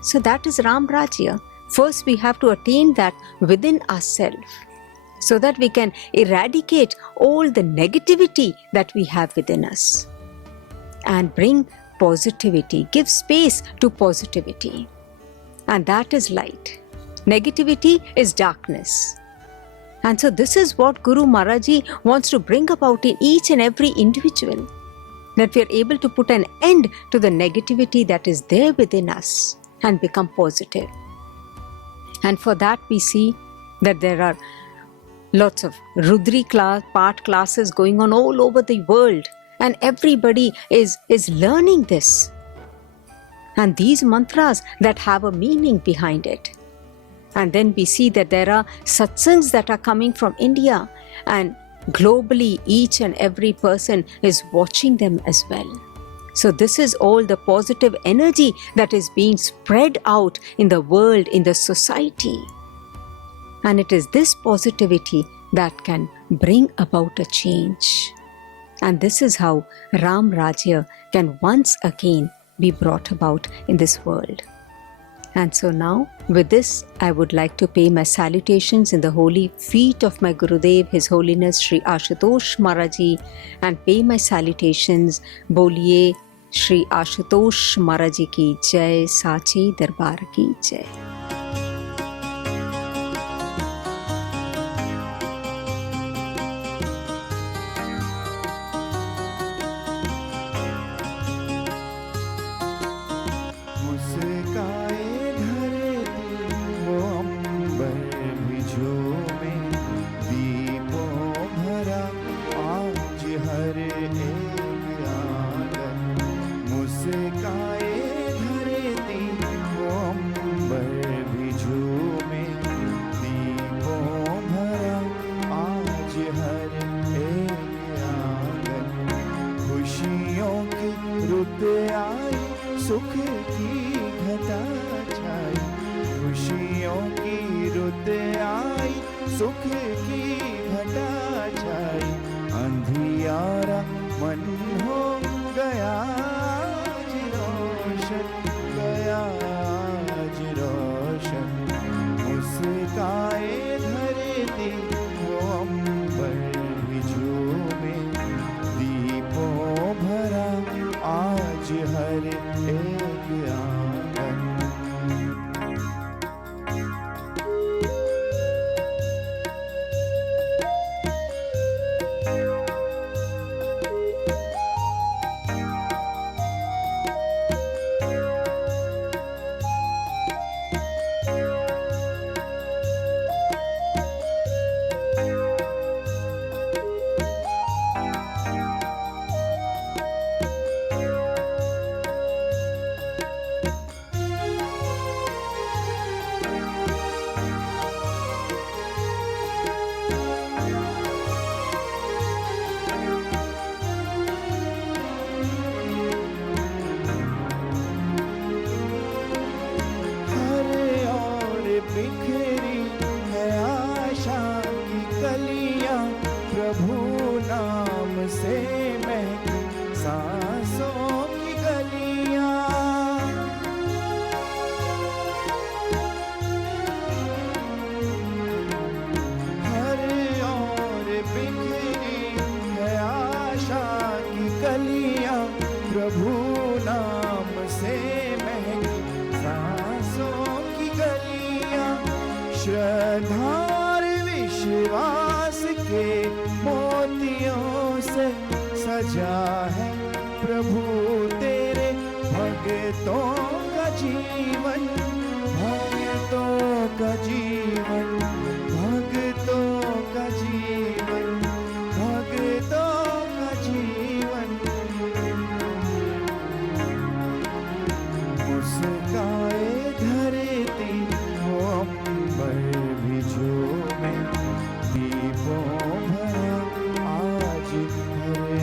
so that is Ram Rajya. First we have to attain that within ourselves, so that we can eradicate all the negativity that we have within us and bring positivity, give space to positivity. And that is light. Negativity is darkness. And so this is what Guru Maharaji wants to bring about in each and every individual, that we are able to put an end to the negativity that is there within us and become positive. And for that we see that there are lots of Rudri part classes going on all over the world, and everybody is learning this. And these mantras that have a meaning behind it. And then we see that there are satsangs that are coming from India, and globally each and every person is watching them as well. So this is all the positive energy that is being spread out in the world, in the society. And it is this positivity that can bring about a change. And this is how Ram Rajya can once again be brought about in this world. And so now, with this, I would like to pay my salutations in the holy feet of my Gurudev, His Holiness Sri Ashutosh Maharaji, and pay my salutations, Boliye Sri Ashutosh Maharaji ki Jai, Sache Darbar ki Jai. सुख की घटा छाई, खुशियों की रुत आई, सुख की घटा छाई, अंधियारा मन हो गया आज रोशन, गया आज रोशन, मुस्काए धरती वो अंबर भी झूमे, दीपों भरा आज हर एक आंगन। बिखरी है आशा की कलियां, प्रभु नाम से महकी सांसों की गलियां, हर ओर बिखरी है आशा की कलियां, प्रभु नाम से महकी सांसों की गलियां, श्रद्धा और विश्वास के मोतियों से सजा है प्रभु तेरे भक्तों का जीवन, भक्तों का जीवन, भक्तों का जीवन, भक्तों का जीवन, मुस्काए धरती वो अंबर भी झूमे, दीपों भरा आज हर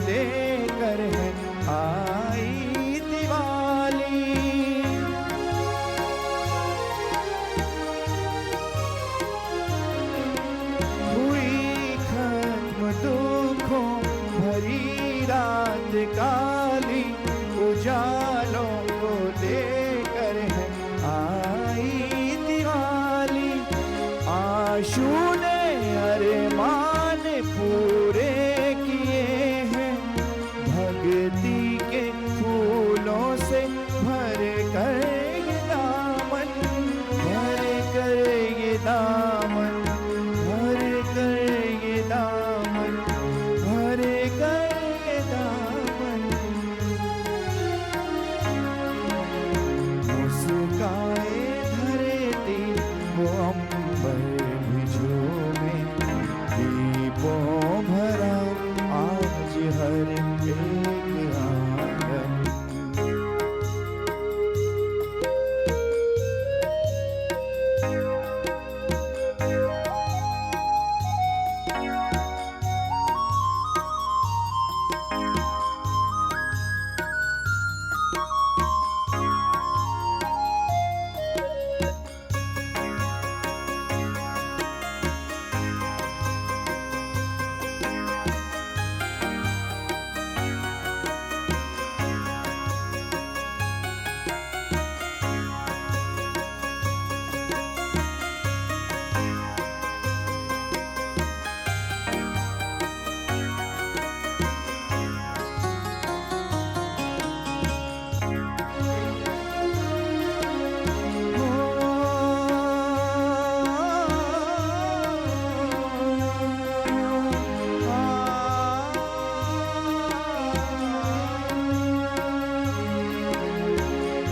लेकर है आई दिवाली। हुई खत्म दुखों भरी रात काली, उजालों को लेकर है आई दिवाली। आशू ने अरमान पूरे किए हैं, भक्ति के फूलों से भर कर ये दामन, भर कर ये दामन, भर कर ये दामन, भर कर ये दामन। मुस्काए धरती वो अम्बर भी झूमे, दीपों भरा आज हर एक आंगन।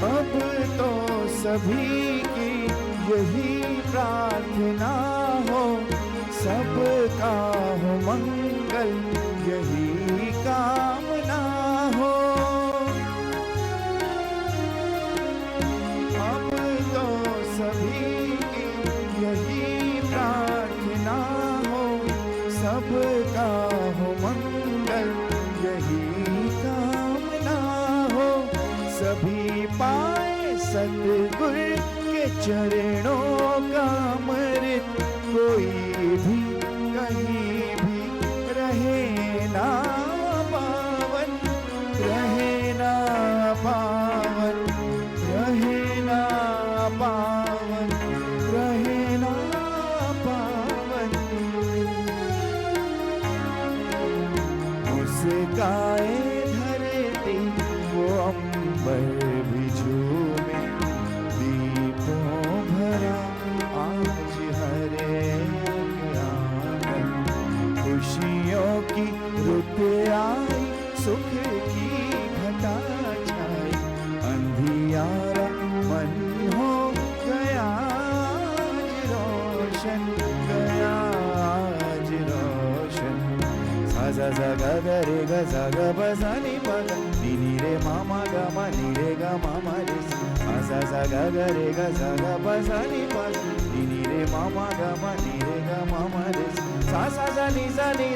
अब तो सभी की यही प्रार्थना हो, सबका हो मंगल यही कामना हो। अब तो सभी की यही प्रार्थना हो, सबका हो मंगल यही कामना हो। सभी पाए सतगुरु के चरणों का अमृत, कोई भी कहीं भी रहे ना पावन, रहे ना पावन, रहे ना पावन, रहे ना पावन। मुस्काए धरती वो अम्बर भी झूमे, दीपों भरा आज हर एक आंगन। खुशियों की रुत आई, सुख की घटा छाई, अंधियारा मन हो गया आज रोशन, गया आज रोशन। सा सा सा गा गा रे गा सा गा प सा नि प गा, नी नी रे मा मा गा मा नी रे गा मा मा रे सा। सा सा गा गा रे गा सा गा प सा नि प गा, नी नी रे मा मा गा मा नी रे गा मा मा रे सा। सा सा नि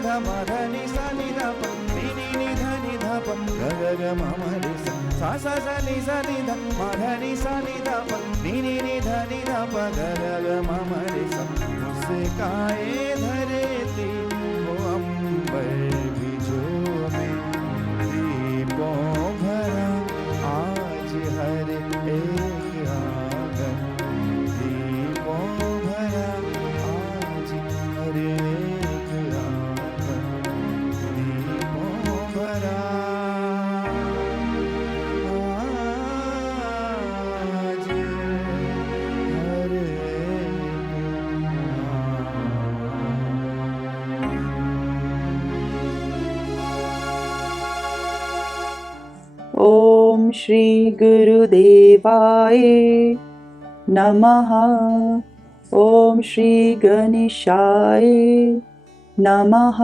धा मा धा नि सा नि धा प, नी नी धा नि धा प ग ग ग मा मा रे सा। सा नि धा मा धा नि सा नि धा प, नी नी धा नि धा प ग ग ग मा मा रे सा। मुस्काए धरती वो अम्बर भी झूमे, दीपों भरा आज हर एक आंगन, दीपों भरा आज हर एक आंगन, दीपों भरा आज हर एक ओम श्री गुरुदेवाय नमः। ओम श्री गणेशाय नमः।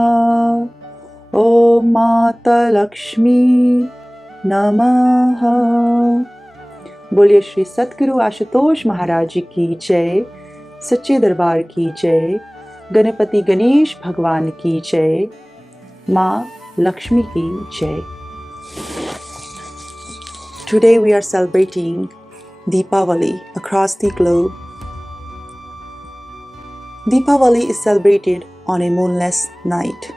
ओम माता लक्ष्मी नमः। बोलिए श्री सतगुरु आशुतोष महाराज जी की जय, सच्चे दरबार की जय, गणपति गणेश भगवान की जय। माँ Lakshmi ki Jai. Today we are celebrating Deepavali across the globe. Deepavali is celebrated on a moonless night.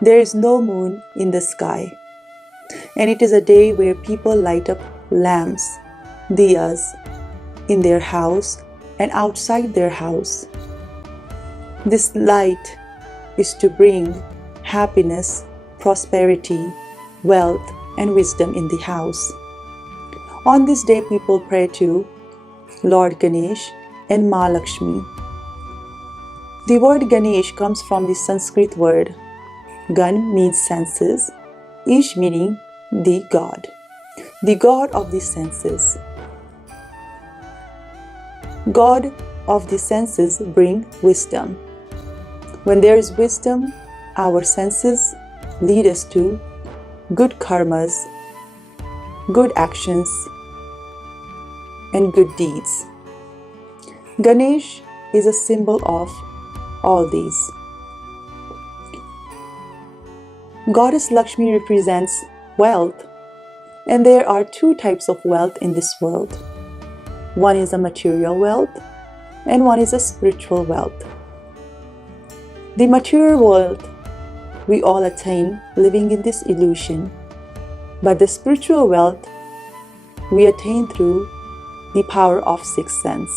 There is no moon in the sky, and it is a day where people light up lamps, diyas, in their house and outside their house. This light is to bring happiness, prosperity, wealth, and wisdom in the house. On this day, people pray to Lord Ganesh and Ma Lakshmi. The word Ganesh comes from the Sanskrit word. Gan means senses, Ish meaning the god of the senses. God of the senses bring wisdom. When there is wisdom, our senses lead us to good karmas, good actions, and good deeds. Ganesh is a symbol of all these. Goddess Lakshmi represents wealth, and there are two types of wealth in this world. One is a material wealth, and one is a spiritual wealth. The material wealth we all attain living in this illusion, but the spiritual wealth we attain through the power of sixth sense,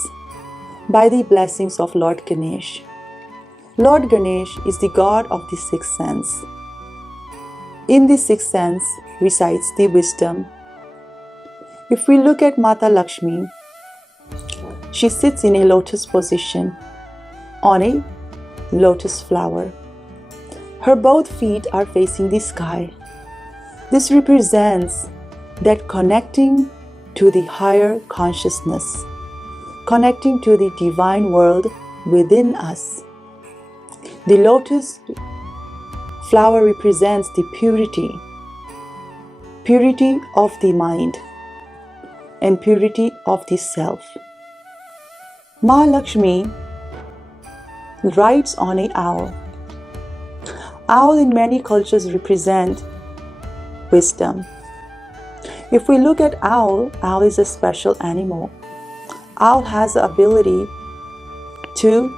by the blessings of Lord Ganesh. Lord Ganesh is the god of the sixth sense. In the sixth sense resides the wisdom. If we look at Mata Lakshmi, she sits in a lotus position on a lotus flower. Her both feet are facing the sky. This represents that connecting to the higher consciousness, connecting to the divine world within us. The lotus flower represents the purity of the mind and purity of the self. Ma Lakshmi rides on an owl. Owl in many cultures represent wisdom. If we look at owl is a special animal. Owl has the ability to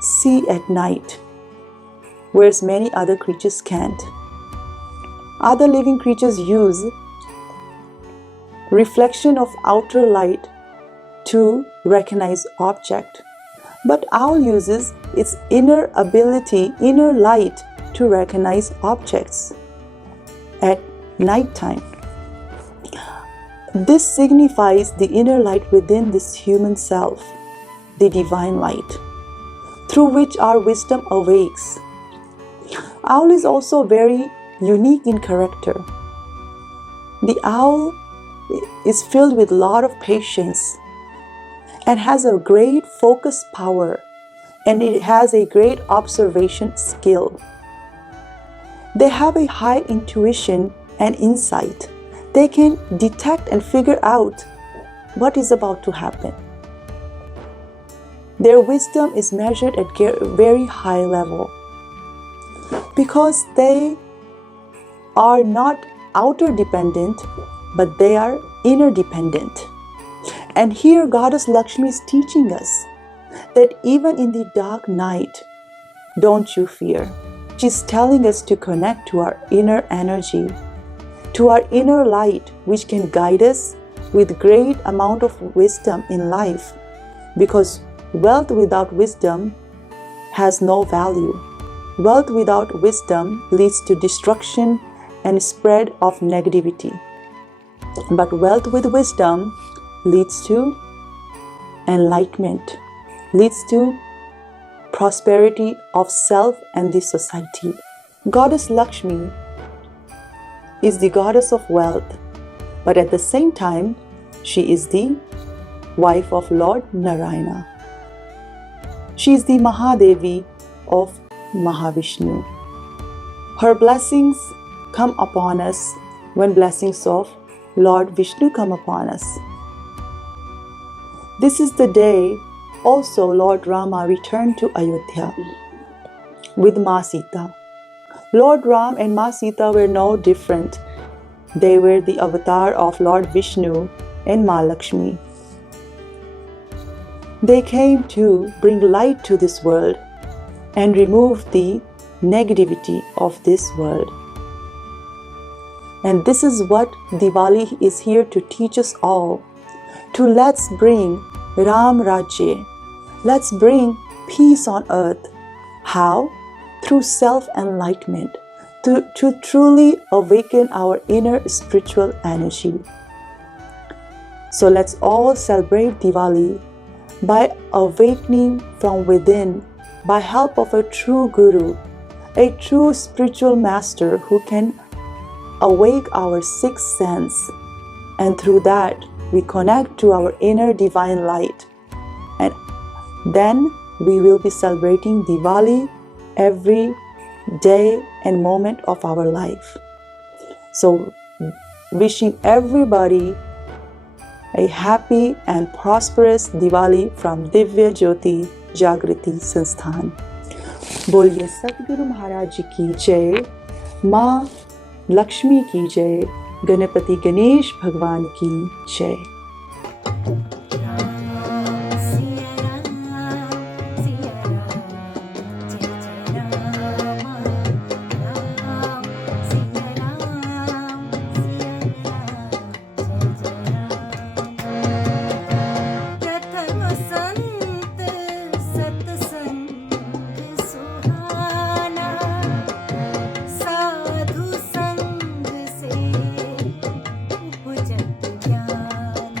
see at night, whereas many other creatures can't. Other living creatures use reflection of outer light to recognize object, but owl uses its inner ability, inner light to recognize objects at night time. This signifies the inner light within this human self, the divine light, through which our wisdom awakes. Owl is also very unique in character. The owl is filled with a lot of patience and has a great focus power, and it has a great observation skill. They have a high intuition and insight. They can detect and figure out what is about to happen. Their wisdom is measured at a very high level because they are not outer dependent, but they are inner dependent. And here Goddess Lakshmi is teaching us that even in the dark night, don't you fear. She's telling us to connect to our inner energy, to our inner light, which can guide us with great amount of wisdom in life, because wealth without wisdom has no value. Wealth without wisdom leads to destruction and spread of negativity. But wealth with wisdom leads to enlightenment, leads to prosperity of self and the society. Goddess Lakshmi is the goddess of wealth, but at the same time, she is the wife of Lord Narayana. She is the Mahadevi of Mahavishnu. Her blessings come upon us when blessings of Lord Vishnu come upon us. This is the day also Lord Rama returned to Ayodhya with Ma Sita. Lord Ram and Ma Sita were no different. They were the avatar of Lord Vishnu and Ma Lakshmi. They came to bring light to this world and remove the negativity of this world. And this is what Diwali is here to teach us all. To let's bring Ram Rajya. Let's bring peace on earth. How? Through self-enlightenment. To truly awaken our inner spiritual energy. So let's all celebrate Diwali by awakening from within by help of a true guru, a true spiritual master who can awake our sixth sense, and through that we connect to our inner divine light, and then we will be celebrating Diwali every day and moment of our life. So wishing everybody a happy and prosperous Diwali from Divya Jyoti Jagriti Sansthan. बोलिए सतगुरु महाराज जी की जय, माँ लक्ष्मी की जय, गणपति गणेश भगवान की जय। साधु संग से उपजत ज्ञान।